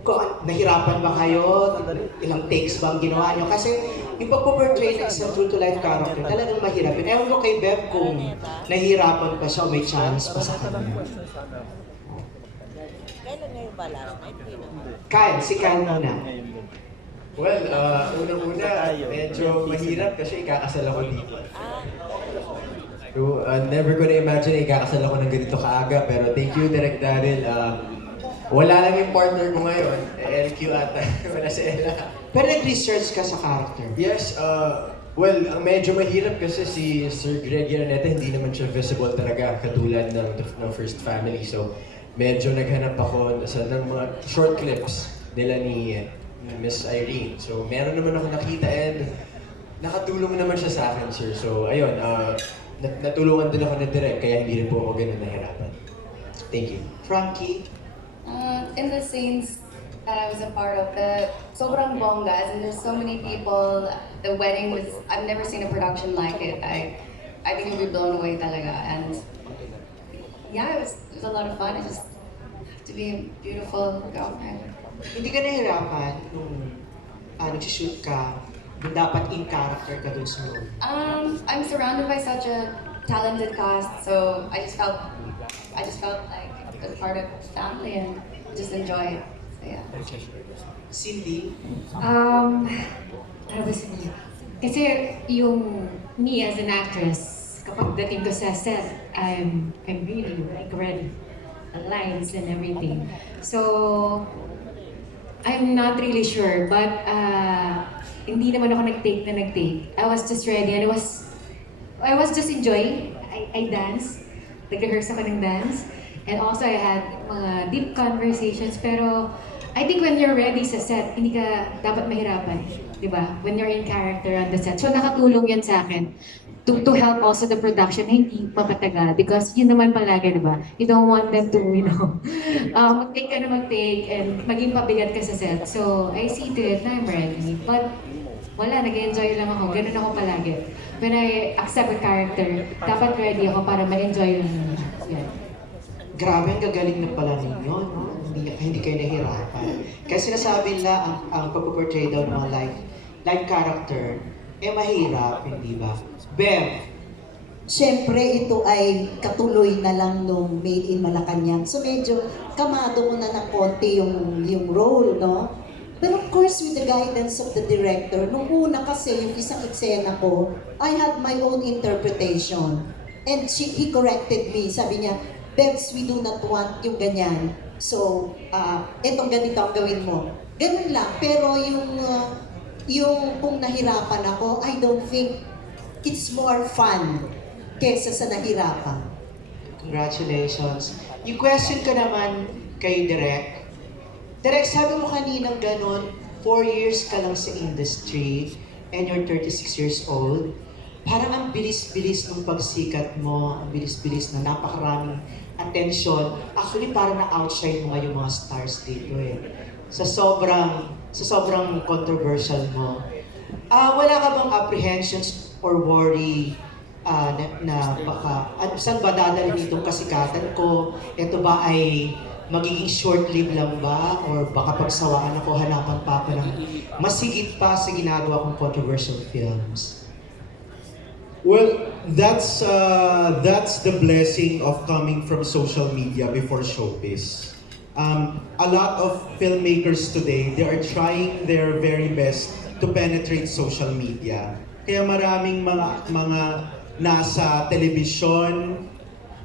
Kung nahirapan ba kayo, ilang takes ba ang ginawa nyo? Kasi yung pagpo-portray ng isang true-to-life character, talagang mahirapin. Ewan ko kay Bev kung nahihirapan pa siya o may challenge pa sa kanya. Kyle, si Kyle muna. Well, unang-una, medyo mahirap kasi ikakasal ako dito. So, never ko na imagine na ikakasal ako ng ganito kaaga, pero thank you, Direk Darryl. Wala lang yung partner ko ngayon, LQ ata, wala si Ella. Pero nag-research ka sa character? Yes, well, ang medyo mahirap kasi si Sir Greg Yaraneta, hindi naman siya visible talaga, katulad ng First Family. So, medyo naghanap ako ng mga short clips nila ni Miss Irene. So, meron naman ako nakita and nakatulong naman siya sa akin, sir. So, ayun, natulungan din ako ni Direk, kaya hindi rin po ako ganun nahirapan. Thank you. Frankie? In the scenes that I was a part of, sobrang bongga, and there's so many people. The wedding was, I've never seen a production like it. I think you'll be blown away talaga. And yeah, it was a lot of fun. I just have to be a beautiful girlfriend. Hindi ka nahirapan nung nag-shoot ka, kung dapat in character ka dun sa role? I'm surrounded by such a talented cast, so I just felt like I was part of the family and just enjoy it. So yeah. Cindy? Ano ba sabihin? Kasi yung me as an actress, kapag dating ko sa set, I'm really like ready. The lines and everything. So, I'm not really sure, but hindi naman ako nag-take. I was just ready and I was just enjoying. I danced. Nag-rehearse ako ng dance. And also I had mga deep conversations. Pero I think when you're ready sa set, hindi ka dapat mahirapan. Diba? When you're in character on the set. So nakatulong yan sa akin to help also the production na hindi mapatagal. Because yun naman palagi, diba? You don't want them to, mag-take ka na mag-take and maging pabigat ka sa set. So I see to it na I'm ready. But wala, nag-enjoy lang ako. Ganun ako palagi. When I accept a character, dapat ready ako para ma-enjoy yung yan. Grabe, ang gagaling na pala ninyo, no? Hindi kayo nahirapan. Kasi sinasabi nila ang pag-portray daw ng mga live character, mahirap, hindi ba? Bev! Siyempre, ito ay katuloy na lang nung Made in Malacanang. So medyo kamado mo na ng konti yung role, no? But of course, with the guidance of the director, nung una kasi yung isang eksena ko, I had my own interpretation. And he corrected me. Sabi niya, Bebs, we do not want yung ganyan. So, etong ganito ang gawin mo. Ganun lang. Pero yung kung nahirapan ako, I don't think it's more fun kesa sa nahirapan. Congratulations. Yung question ko naman kay Direk. Direk, sabi mo kaninang ganun, 4 years ka lang sa industry and you're 36 years old. Parang ang bilis-bilis ng pagsikat mo, ang bilis-bilis na napakaraming attention. Actually, parang na-outshine mo nga yung mga stars dito eh. Sa sobrang controversial mo. Wala ka bang apprehensions or worry na baka, saan ba dadalhin itong kasikatan ko? Ito ba ay magiging short-lived lang ba? Or baka pagsawaan ako, hanapan pa ako ng masigit pa sa ginagawa kong controversial films? Well, that's the blessing of coming from social media before showbiz. A lot of filmmakers today, they are trying their very best to penetrate social media. Kaya maraming mga nasa telebisyon,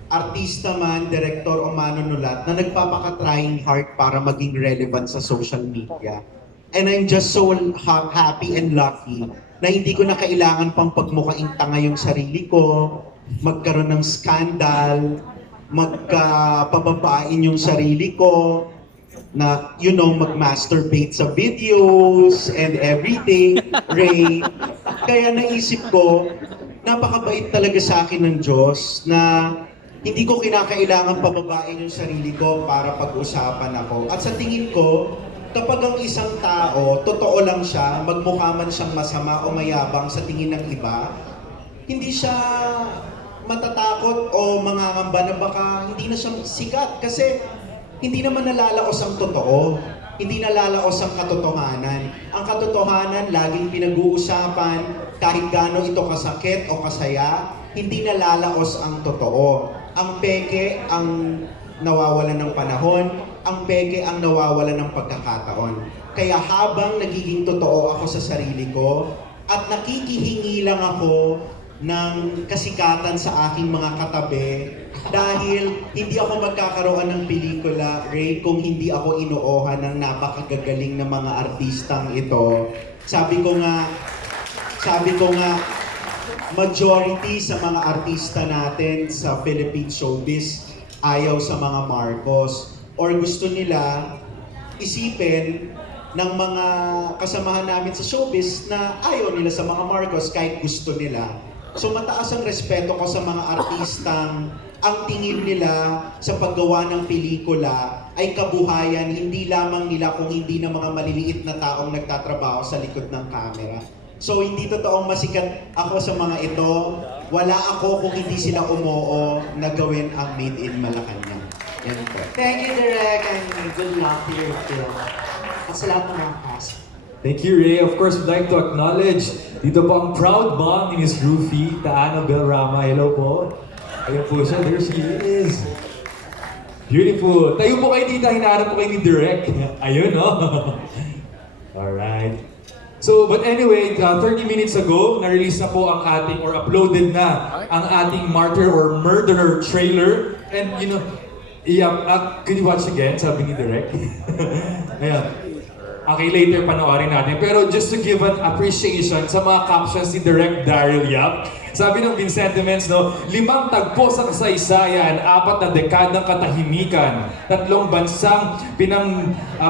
artista man, direktor o manunulat na nagpapaka-trying hard para maging relevant sa social media. And I'm just so happy and lucky na hindi ko na kailangan pang pagmukaing tanga yung sarili ko, magkaroon ng skandal, magpababain yung sarili ko, na, mag-masturbate sa videos and everything, Ray. Kaya naisip ko, napakabait talaga sa akin ng Diyos na hindi ko kinakailangan pababain yung sarili ko para pag-usapan ako. At sa tingin ko, kapag ang isang tao, totoo lang siya, magmukha man siyang masama o mayabang sa tingin ng iba, hindi siya matatakot o mangangamba na baka hindi na siya sikat. Kasi hindi naman nalalaos ang totoo. Hindi nalalaos ang katotohanan. Ang katotohanan, laging pinag-uusapan, kahit gaano ito kasakit o kasaya, hindi nalalaos ang totoo. Ang peke ang nawawalan ng panahon, ang peke ang nawawalan ng pagkakataon. Kaya habang nagiging totoo ako sa sarili ko at nakikihingi lang ako ng kasikatan sa aking mga katabi dahil hindi ako magkakaroon ng pelikula, Ray, kung hindi ako inoohan ng napakagagaling na mga artistang ito. Sabi ko nga, majority sa mga artista natin sa Philippine showbiz ayaw sa mga Marcos or gusto nila isipin ng mga kasamahan namin sa showbiz na ayaw nila sa mga Marcos kahit gusto nila. So mataas ang respeto ko sa mga artistang ang tingin nila sa paggawa ng pelikula ay kabuhayan, hindi lamang nila kung hindi ng mga maliliit na taong nagtatrabaho sa likod ng camera. So hindi totoong masikat ako sa mga ito. Wala ako kung hindi sila umoo na gawin ang Made in Malacanang. Yan po. Thank you, Direk, and good luck to your film. At sa lahat ng mga cast. Thank you, Ray. Of course, we'd like to acknowledge dito po ang proud mom ni Miss Rufy, ta Annabel Rama. Hello po. Ayun po siya. There she is. Beautiful. Tayo po kayo dito. Hinahanap po kayo ni Direk. Ayun, no? Alright. So, but anyway, 30 minutes ago, na-release na po ang ating, or uploaded na, ang ating Martyr or Murderer trailer. And, you know, could you watch again? Sabi ni Direk. Ayan. Okay, later panoorin natin. Pero just to give an appreciation sa mga captions ni Direk Darryl Yap. Sabi ng Vincentiments, no, 5 tagpo sa kasaysayan, 4 na dekadang katahimikan, 3 bansang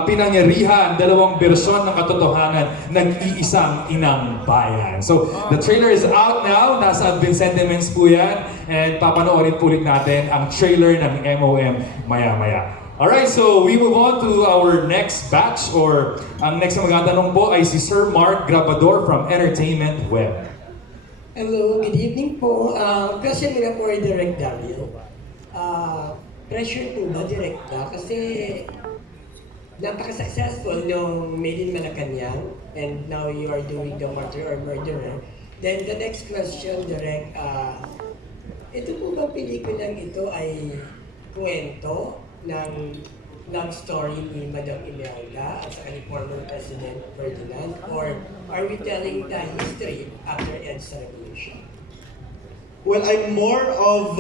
pinangyarihan, 2 bersyon ng katotohanan, nag-iisang inang bayan. So, the trailer is out now. Nasa Vincentiments po yan. And papanoorin po ulit natin ang trailer ng MOM maya-maya. Alright, so we move on to our next batch, or ang next na magtatanong po ay si Sir Mark Grabador from Entertainment Web. Hello, good evening po. Question nila po ay Direk Darryl. Pressure po ba, Direk na? Kasi napaka-successful yung Made in Malacanang and now you are doing the Martyr or Murderer. Then the next question, Direk, ito po ba pelikulang ito ay kwento ng love story ni Madam Imelda at sa ni former President Ferdinand, or are we telling the history after EDSA revolution? Well, I'm more of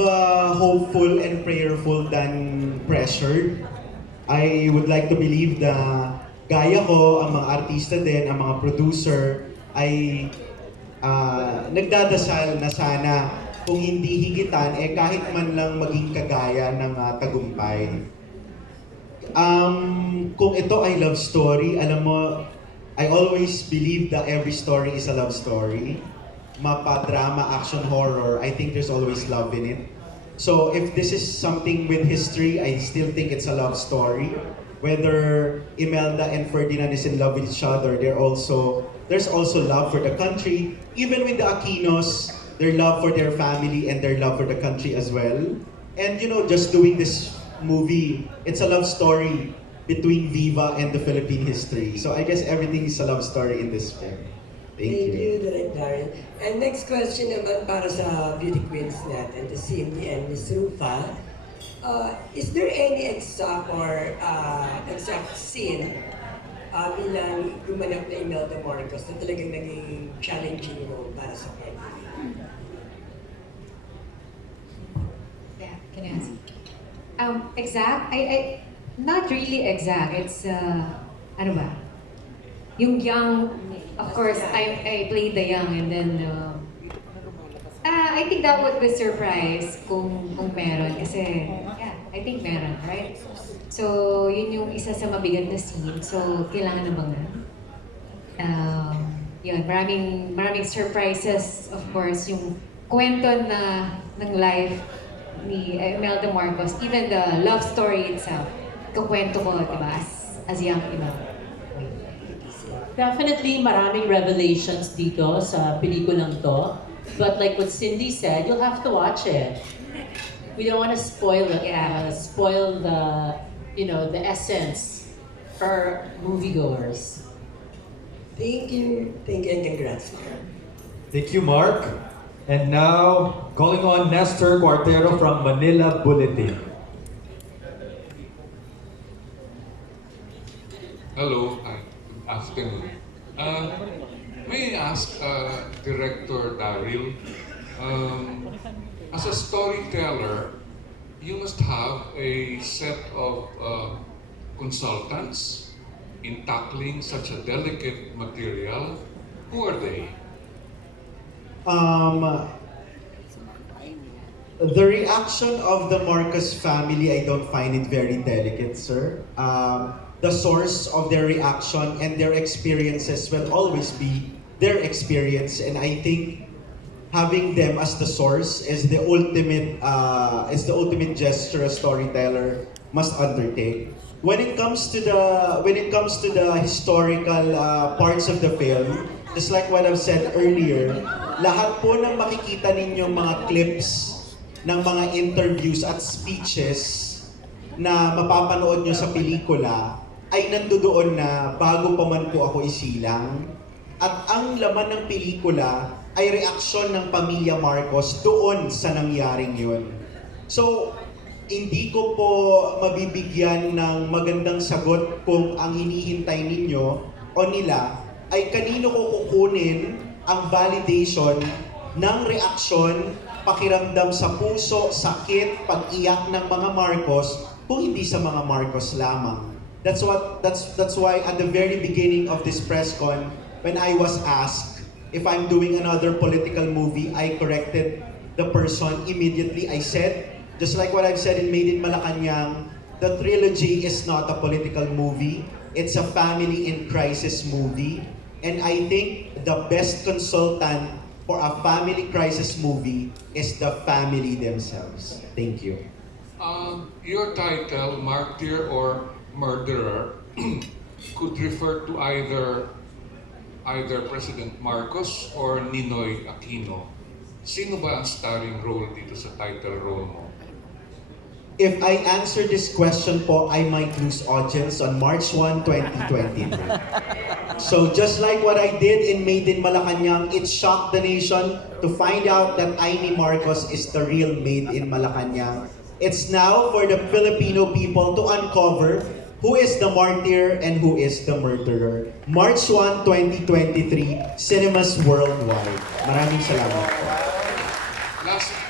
hopeful and prayerful than pressured. I would like to believe na gaya ko, ang mga artista din, ang mga producer, ay nagdadasal na sana kung hindi higitan, kahit man lang maging kagaya ng tagumpay. Kung ito ay love story, alam mo, I always believe that every story is a love story. Mapa-drama, action, horror, I think there's always love in it. So if this is something with history, I still think it's a love story. Whether Imelda and Ferdinand is in love with each other, there's also love for the country. Even with the Aquinos, their love for their family and their love for the country as well. And you know, just doing this movie, it's a love story between Viva and the Philippine history. So I guess everything is a love story in this film. Thank you. Direk Darryl. And next question naman para sa beauty queens natin, the Cindy and Miss Ruffa. Is there any exact or exact scene bilang gumanap na Imelda Marcos na talagang naging challenging role para sa kanya? Yeah, can I answer? Exact? I not really exact. It's, ano ba? Yung young, of course, I played the young, and then, I think that would be surprise kung meron. Kasi, yeah, I think meron, right? So, yun yung isa sa mabigat na scene. So, kailangan nabangan. Yun, maraming surprises, of course, yung kwento ng life ni Imelda Marcos, even the love story itself, kukwento ko, diba, as young Imelda. Definitely maraming revelations dito sa pelikulang to. But like what Cindy said, you'll have to watch it. We don't want to spoil it, spoil the, you know, the essence for moviegoers. Thank you and congrats. Thank you, Mark. And now, calling on Nestor Cuartero from Manila Bulletin. Hello, afternoon. May I ask Director Darryl, as a storyteller, you must have a set of consultants in tackling such a delicate material. Who are they? The reaction of the Marcos family, I don't find it very delicate, sir. The source of their reaction and their experiences will always be their experience, and I think having them as the source is the ultimate gesture a storyteller must undertake. When it comes to the historical parts of the film, just like what I've said earlier, lahat po ng makikita ninyong mga clips ng mga interviews at speeches na mapapanood nyo sa pelikula ay nandoon na bago pa man po ako isilang. At ang laman ng pelikula ay reaksyon ng pamilya Marcos doon sa nangyaring yun. So, hindi ko po mabibigyan ng magandang sagot kung ang hinihintay ninyo o nila ay kanino ko kukunin ang validation ng reaksyon, pakiramdam sa puso, sakit, pag-iyak ng mga Marcos kung hindi sa mga Marcos lamang. That's why at the very beginning of this press con, when I was asked if I'm doing another political movie, I corrected the person immediately. I said, just like what I've said in Made in Malacanang, the trilogy is not a political movie. It's a family in crisis movie. And I think the best consultant for a family crisis movie is the family themselves. Thank you. Your title, Martyr or Murderer, could refer to either President Marcos or Ninoy Aquino. Sino ba ang starring role dito sa title role mo? If I answer this question po, I might lose audience on March 1, 2023. So just like what I did in Made in Malacanang, it shocked the nation to find out that Amy Marcos is the real Made in Malacanang. It's now for the Filipino people to uncover who is the martyr and who is the murderer. March 1, 2023, cinemas worldwide. Maraming salamat po.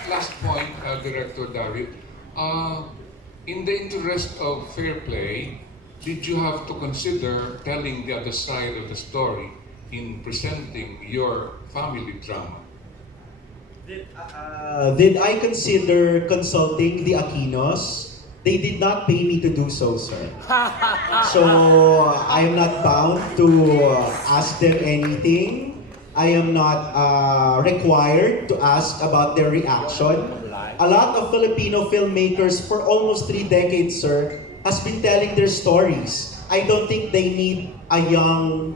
Last point, Director Darryl. In the interest of fair play, did you have to consider telling the other side of the story in presenting your family drama? Did I consider consulting the Aquinos? They did not pay me to do so, sir. So, I am not bound to ask them anything. I am not required to ask about their reaction. A lot of Filipino filmmakers for almost 3 decades, sir, has been telling their stories. I don't think they need a young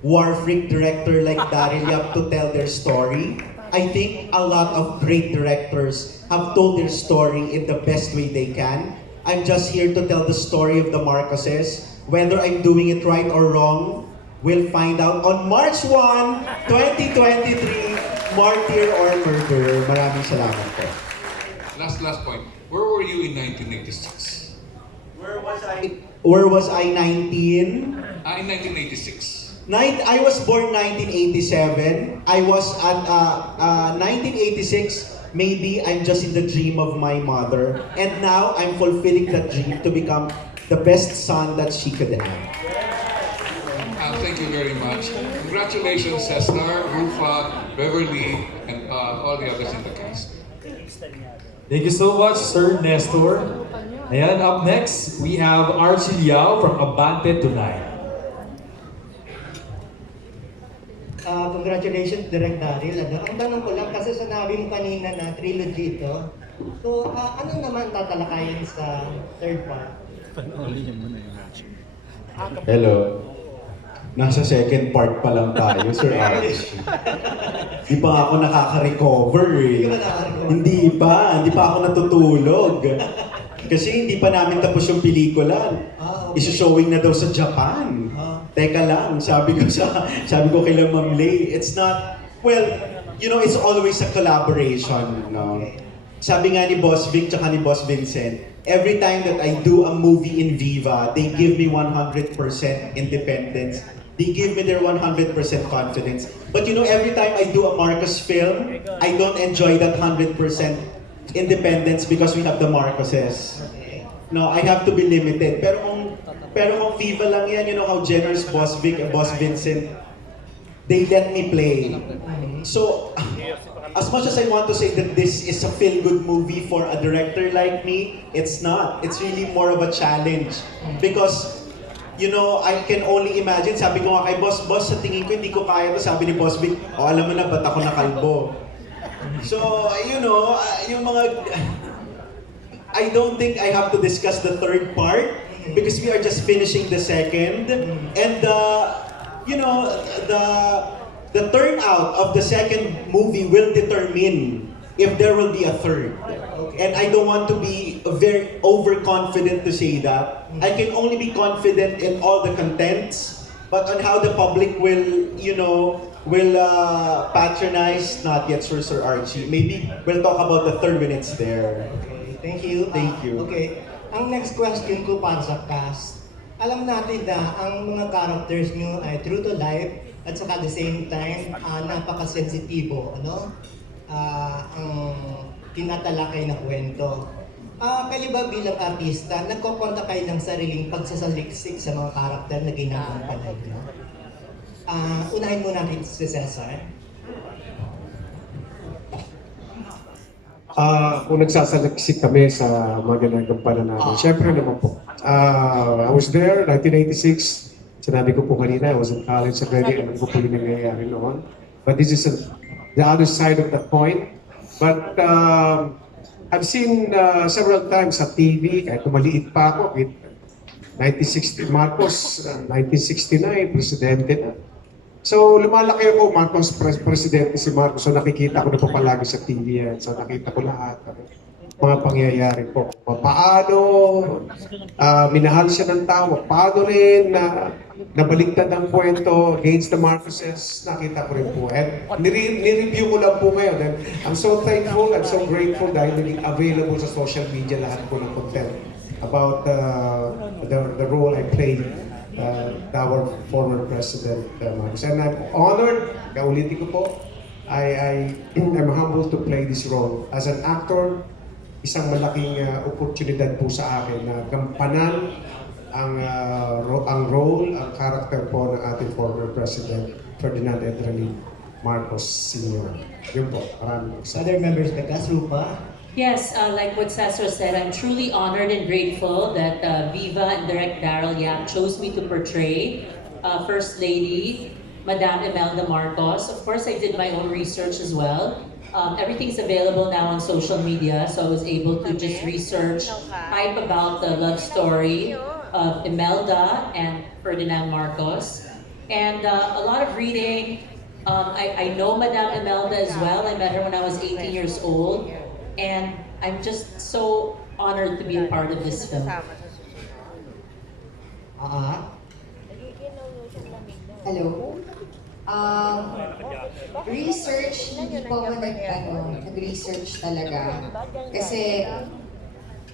war freak director like Darryl to tell their story. I think a lot of great directors have told their story in the best way they can. I'm just here to tell the story of the Marcoses. Whether I'm doing it right or wrong, we'll find out on March 1, 2023, Martyr or Murderer. Maraming salamat po. Last point. Where were you in 1986? Where was I 19? In 1986. I was born 1987. I was at 1986. Maybe I'm just in the dream of my mother. And now I'm fulfilling that dream to become the best son that she could have. Thank you very much. Congratulations, Cesar, Ruffa, Beverly, and all the others in the cast. Thank you so much, Sir Nestor. Ayan, up next, we have Archie Liao from Abante Tonight. Congratulations, Direk Darryl. Ang tanong ko lang, kasi sinabi mo kanina na trilogy ito. So, ano naman tatalakayin sa third part? Hello. Nasa second part pa lang tayo, Sir Archie. Di pa nga ako nakaka-recover eh. Hindi pa ako natutulog. Kasi hindi pa namin tapos yung pelikula. Isu-showing na daw sa Japan. Teka lang, sabi ko kay Ma'am Lay, it's not, well, you know, it's always a collaboration, no? Sabi nga ni Boss Vic tsaka ni Boss Vincent, every time that I do a movie in Viva, they give me 100% independence. They give me their 100% confidence. But you know, every time I do a Marcos film, I don't enjoy that 100% independence because we have the Marcoses. No, I have to be limited. Pero kung Viva lang yan, you know how generous Boss Vic and Boss Vincent, they let me play. So, as much as I want to say that this is a feel-good movie for a director like me, it's not. It's really more of a challenge. Because, you know, I can only imagine, sabi ko nga kay Boss, sa tingin ko hindi ko kaya to. Sabi ni Boss Vic, alam mo na, ba't ako nakalbo? So, you know, yung mga... I don't think I have to discuss the third part because we are just finishing the second. And, you know, the turnout of the second movie will determine if there will be a third. And I don't want to be very overconfident to say that. I can only be confident in all the contents, but on how the public will, you know, patronize, not yet Sir Archie. Maybe we'll talk about the third when it's there. Thank you. Thank you. Okay. Ang next question ko para sa cast. Alam natin na ang mga characters nyo ay true to life at saka at the same time napaka-sensitibo, ano? Ang tinatalakay na kwento. Kayo ba bilang artista, nagkokonta kayo ng sariling pagsasaliksik sa mga karakter na ginagampanan nyo? Unahin mo natin si Cesar. Kung nagsasaliksik kami sa mga ginagampanan natin, syempre naman po. I was there, 1986. Sinabi ko po kanina, I was in college already. Alam ko po yung nangyayari noon. But this is the other side of the coin. But I've seen several times sa TV, kahit maliit pa ako, 1960, Marcos, 1969, presidente na. So, lumalaki ako, Marcos, presidente si Marcos. So, nakikita ko na po palagi sa TV yan. So, nakita ko lahat. Mga pangyayari po. Paano minahal siya ng tao. Paano rin nabaligtad ang kwento against the Marcoses. Nakita ko rin po. And nireview ko lang po ngayon. And I'm so thankful, I'm so grateful dahil naging available sa social media lahat po ng content about the role I played our former President Marcos. And I'm honored, kaulitin ko po, I'm humbled to play this role. As an actor, isang malaking oportunidad po sa akin na gampanan ang role, ang character po ng ating former President Ferdinand Edrelin Marcos Sr. Yun po, maraming Other members of the cast, Ruffa? Yes, like what Cesar said, I'm truly honored and grateful that Viva and Direk Darryl chose me to portray First Lady, Madame Imelda Marcos. Of course, I did my own research as well. Everything's available now on social media, so I was able to just research, type about the love story of Imelda and Ferdinand Marcos. And a lot of reading. I know Madame Imelda as well. I met her when I was 18 years old. And I'm just so honored to be a part of this film. Hello. Research, hindi pa ako nag-research talaga. Kasi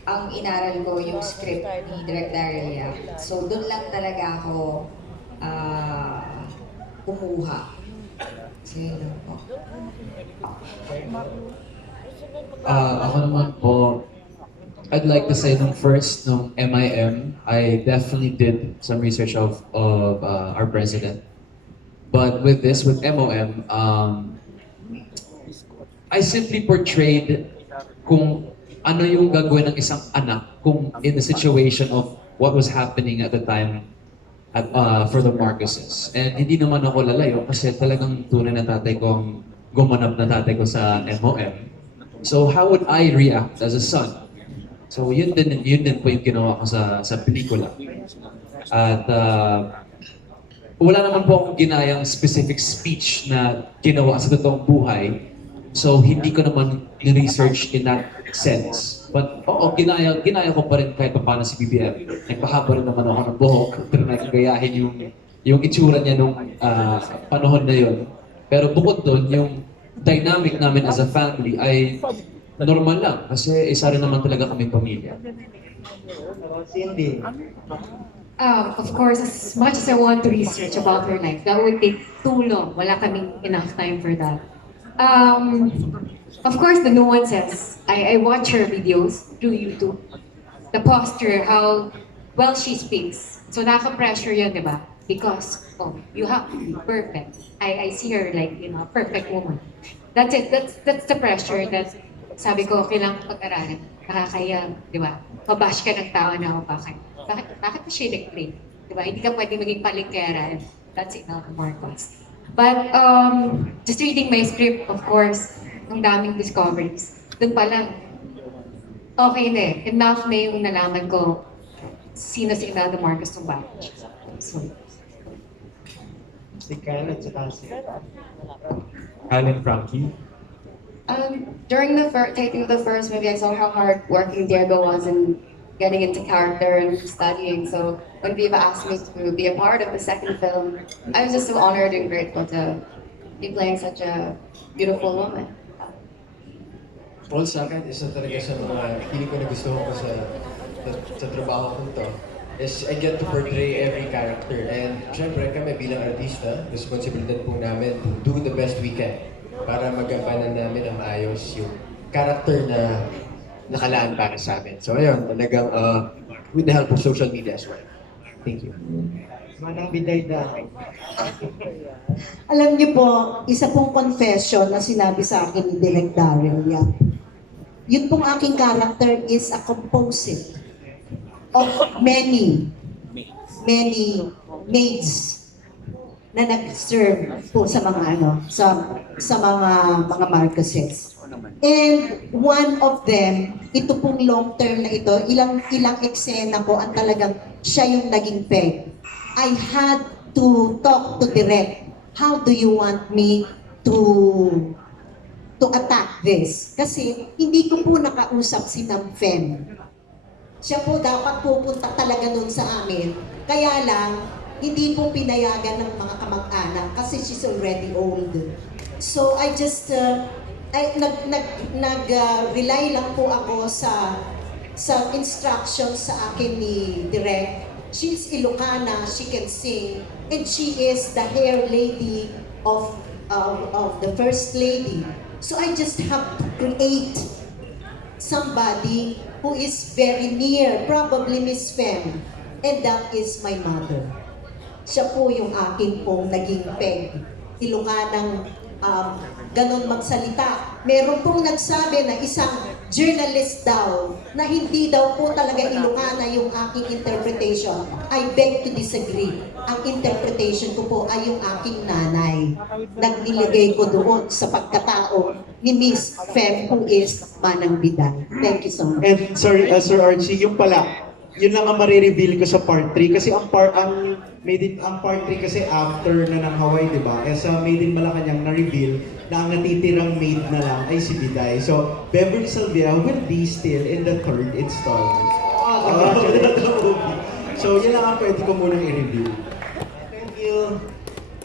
ang inaral ko yung script ni Direk Darryl. So doon lang talaga ako kumuha. Kasi yun po. Ako naman po, I'd like to say nung MIM, I definitely did some research of our president. But with MOM, I simply portrayed kung ano yung gagawin ng isang anak kung in the situation of what was happening at the time for the Marcoses. And hindi naman ako lalayo kasi talagang tunay na tatay ko ang gumanap na tatay ko sa MOM. So how would I react as a son? So yun din po yung ginawa ko sa pelikula. At wala naman po akong ginayang specific speech na ginawa sa totoong buhay. So hindi ko naman ni-research in that sense. But oo, ginaya ko pa rin kahit paano si BBM. Nagpahaba rin naman ako ng buhok, pero nagkagayahin yung itsura niya nung panahon na yun. Pero bukod doon, yung dynamic namin as a family ay normal lang kasi isa rin naman talaga kaming pamilya. Cindy. Of course, as much as I want to research about her life, that would take too long. Wala kaming enough time for that. Um, of course, the nuances. I watch her videos through YouTube. The posture, how well she speaks. So nakaka-pressure yun, di ba? Because, oh, you have to be perfect. I see her like, you know, a perfect woman. That's it. That's the pressure that sabi ko, kailangan pag-aralan. Nakakaya, di ba? Mabash ka ng tao na, bakit mo siya electric? Di ba? Hindi ka pwede maging palingkera. That's it, not more cost. But just reading my script, of course, ang daming discoveries. Doon pa lang, okay na eh. Enough na yung nalaman ko sino si Imelda Marcos ng batch. So, Si Ken at saka si... Alan Frankie. During the taping of the first movie, I saw how hard working Diego was in getting into character and studying. So when Viva asked me to be a part of the second film, I was just so honored and grateful to be playing such a beautiful woman. Well, sa akin, isa talaga sa mga hindi ko nagustuhan ko sa trabaho ko to is I get to portray every character. And syempre kami bilang artista, responsibilidad po namin to do the best we can para magampanan namin ang maayos yung character na nakalaan para sa amin. So ayun, talagang with the help of social media as well. Thank you. Manang Bidayda. Alam niyo po, isa pong confession na sinabi sa akin ni Direk Darryl yan. Yun pong aking character is a composite of many maids na nag-serve po sa mga sa mga Marcoses. And one of them, ito pong long term na ito, ilang eksena ko ang talagang siya yung naging peg. I had to talk to Direk. How do you want me to attack this? Kasi hindi ko po nakausap si Ma'am Fem. Siya po dapat pupunta talaga nun sa amin. Kaya lang, hindi po pinayagan ng mga kamag-anak kasi she's already old. So I just, nag-rely lang po ako sa instructions sa akin ni Direk. She's Ilocana, she can sing, and she is the hair lady of the First Lady. So I just have to create somebody who is very near, probably Miss Fem, and that is my mother. Siya po yung akin pong naging peg. Ilocanang ganon magsalita. Meron pong nagsabi na isang journalist daw na hindi daw po talaga Ilocana yung aking interpretation. I beg to disagree. Ang interpretation ko po ay yung aking nanay. Nagnilagay ko doon sa pagkatao ni Miss Fem who is Manang Biday. Thank you so much. And sorry, Sir Archie, yung pala, yun lang ang marireveal ko sa part 3 kasi ang part 3 kasi after na ng Hawaii, di ba? Eh sa Made in Malacanang na-reveal na ang natitirang maid na lang ay si Biday. So, Beverly Salvia will be still in the 3rd installment. So, yan lang ang pwede ko munang i-review. Thank you.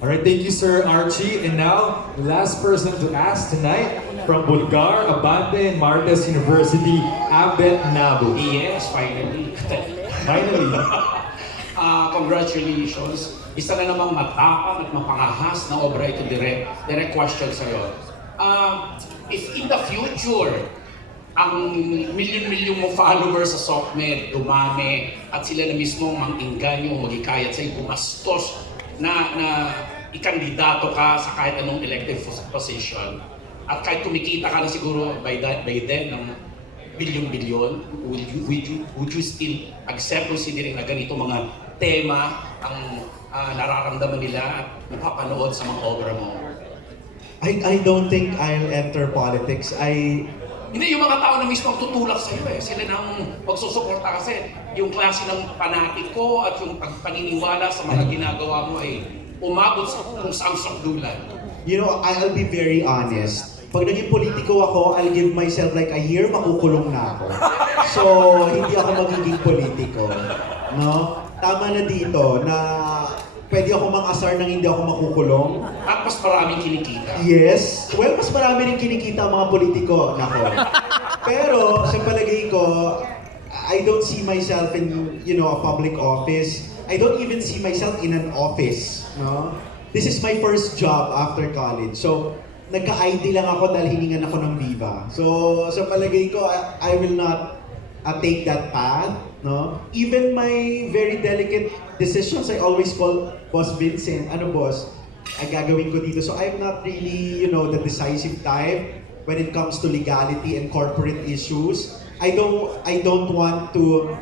Alright, thank you, Sir Archie. And now, the last person to ask tonight from Bulgar, Abante, and Martes University, Abet Nabu. Yes, finally. Finally. Congratulations. Isa na namang matapang at mapangahas na obra ito, Direk. Direct question sa'yo. If in the future, ang milyon-milyon mong followers sa SOCMED dumami at sila na mismo mang-inganyo, magikayat sa'yo, gumastos na ikandidato ka sa kahit anong elective position at kahit kumikita ka na siguro by then ng bilyon-bilyon, would you still accept considering na ganito mga tema ang nararamdaman nila at napapanood sa mga obra mo? I don't think I'll enter politics. Hindi, yung mga tao na mismo ang tutulak sa'yo eh. Sila nang magsusuporta kasi yung klase ng panatiko at yung paniniwala sa mga ginagawa mo ay umabot sa kung saan sakdulan. You know, I'll be very honest. Pag naging politiko ako, I'll give myself like a year, makukulong na ako. So, hindi ako magiging politiko. No? Tama na dito na pwede ako mang-asar nang hindi ako makukulong. At mas maraming kinikita. Yes. Well, mas marami rin kinikita ang mga politiko. Nako. Pero, sa palagay ko, I don't see myself in, a public office. I don't even see myself in an office, no? This is my first job after college. So, nagka-ID lang ako dahil hiningan ako ng Viva. So, sa palagay ko, I will not take that path, no? Even my very delicate decisions, I always call Boss Vincent, ano boss, ay gagawin ko dito. So, I'm not really, the decisive type when it comes to legality and corporate issues. I don't want to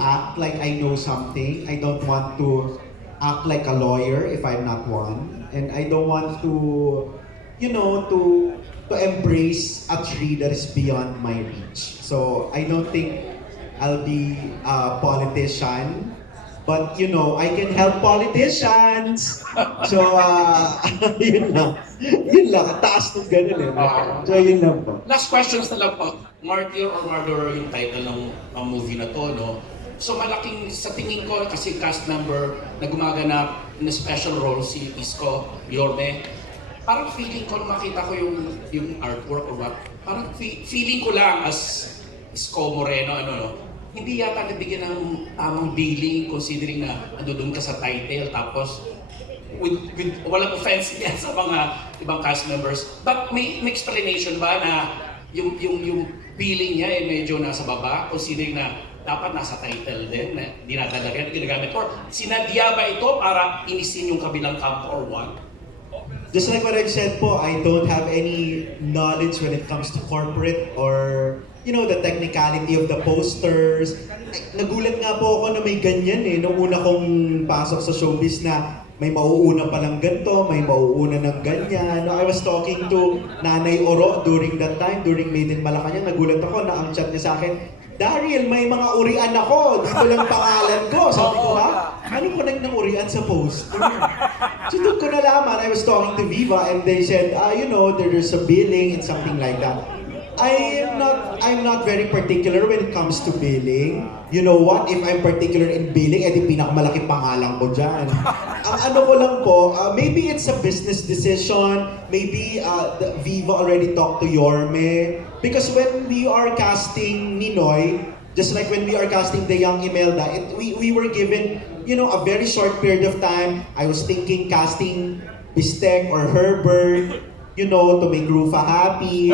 act like I know something. I don't want to act like a lawyer if I'm not one. And I don't want to embrace a tree that is beyond my reach. So I don't think I'll be a politician. But I can help politicians. So yun lang. Yun lang, taas ng ganun eh. So yun lang po. Last questions na lang po. Martyr or Murderer yung title ng movie na to, no? So malaking, sa tingin ko, kasi cast member na gumaganap na special role si Isko Yorme, parang feeling ko, makita ko yung artwork or what, parang feeling ko lang as Isko Moreno, hindi yata nabigyan ng tamang billing considering na andun ka sa title, tapos with walang offense yan sa mga ibang cast members. But may explanation ba na yung billing niya medyo nasa baba considering na dapat nasa title din na dinadalagan, ginagamit, or sinadya ba ito para inisin yung kabilang camp or what? Just like what I've said po, I don't have any knowledge when it comes to corporate or the technicality of the posters. Nagulat nga po ako na may ganyan nung una kong pasok sa showbiz na may mauuna palang ganito, may mauuna ng ganyan. I was talking to Nanay Oro during that time, during Made in Malacanang. Nagulat ako na ang chat niya sa akin, Darryl, may mga urian ako. Dito lang pangalan ko. Sabi ko, ha? Ano ko nang urian sa poster? So doon ko nalaman, I was talking to Viva and they said, there's a billing and something like that. I'm not very particular when it comes to billing. You know what? If I'm particular in billing, edi pinakamalaki pangalan ko dyan. Ang ano ko lang po, maybe it's a business decision. Maybe Viva already talked to Yorme. Because when we are casting Ninoy, just like when we are casting the young Imelda, we were given, a very short period of time. I was thinking casting Bistek or Herbert, to make Ruffa happy.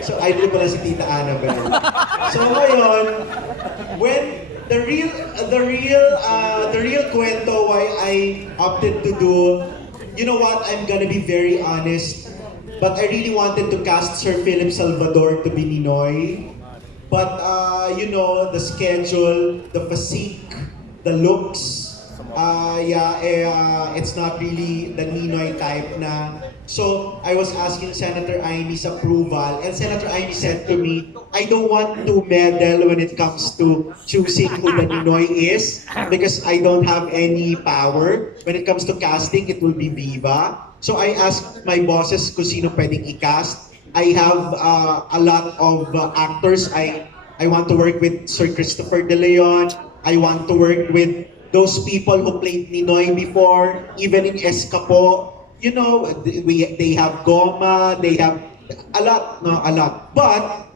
So idol pala si Tita Annabelle. So ngayon, when the real kwento why I opted to do, I'm gonna be very honest, but I really wanted to cast Sir Philip Salvador to be Ninoy. But the schedule, the physique, the looks, it's not really the Ninoy type na. So I was asking Senator Amy's approval, and Senator Amy said to me, I don't want to meddle when it comes to choosing who the Ninoy is because I don't have any power. When it comes to casting, it will be Viva. So I asked my bosses kung sino pwedeng i-cast. I have a lot of actors. I want to work with Sir Christopher De Leon. I want to work with those people who played Ninoy before, even in Escapo. They have Goma, they have a lot. But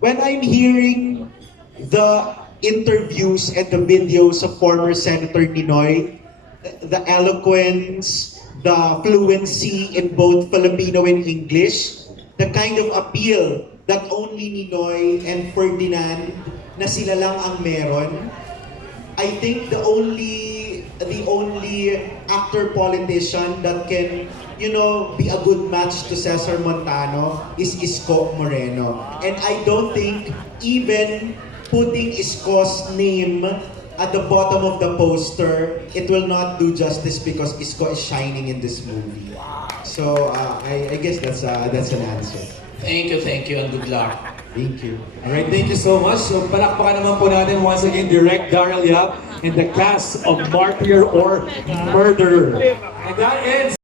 when I'm hearing the interviews and the videos of former Senator Ninoy, the eloquence, the fluency in both Filipino and English, the kind of appeal that only Ninoy and Ferdinand na sila lang ang meron. I think the only actor-politician that can, be a good match to Cesar Montano is Isko Moreno. And I don't think even putting Isko's name at the bottom of the poster, it will not do justice because Isko is shining in this movie. So I guess that's an answer. Thank you, and good luck. Thank you. Alright, thank you so much. So palakpakan naman po natin once again Direk, Darryl Yap, and the cast of Martyr or Murderer. And that ends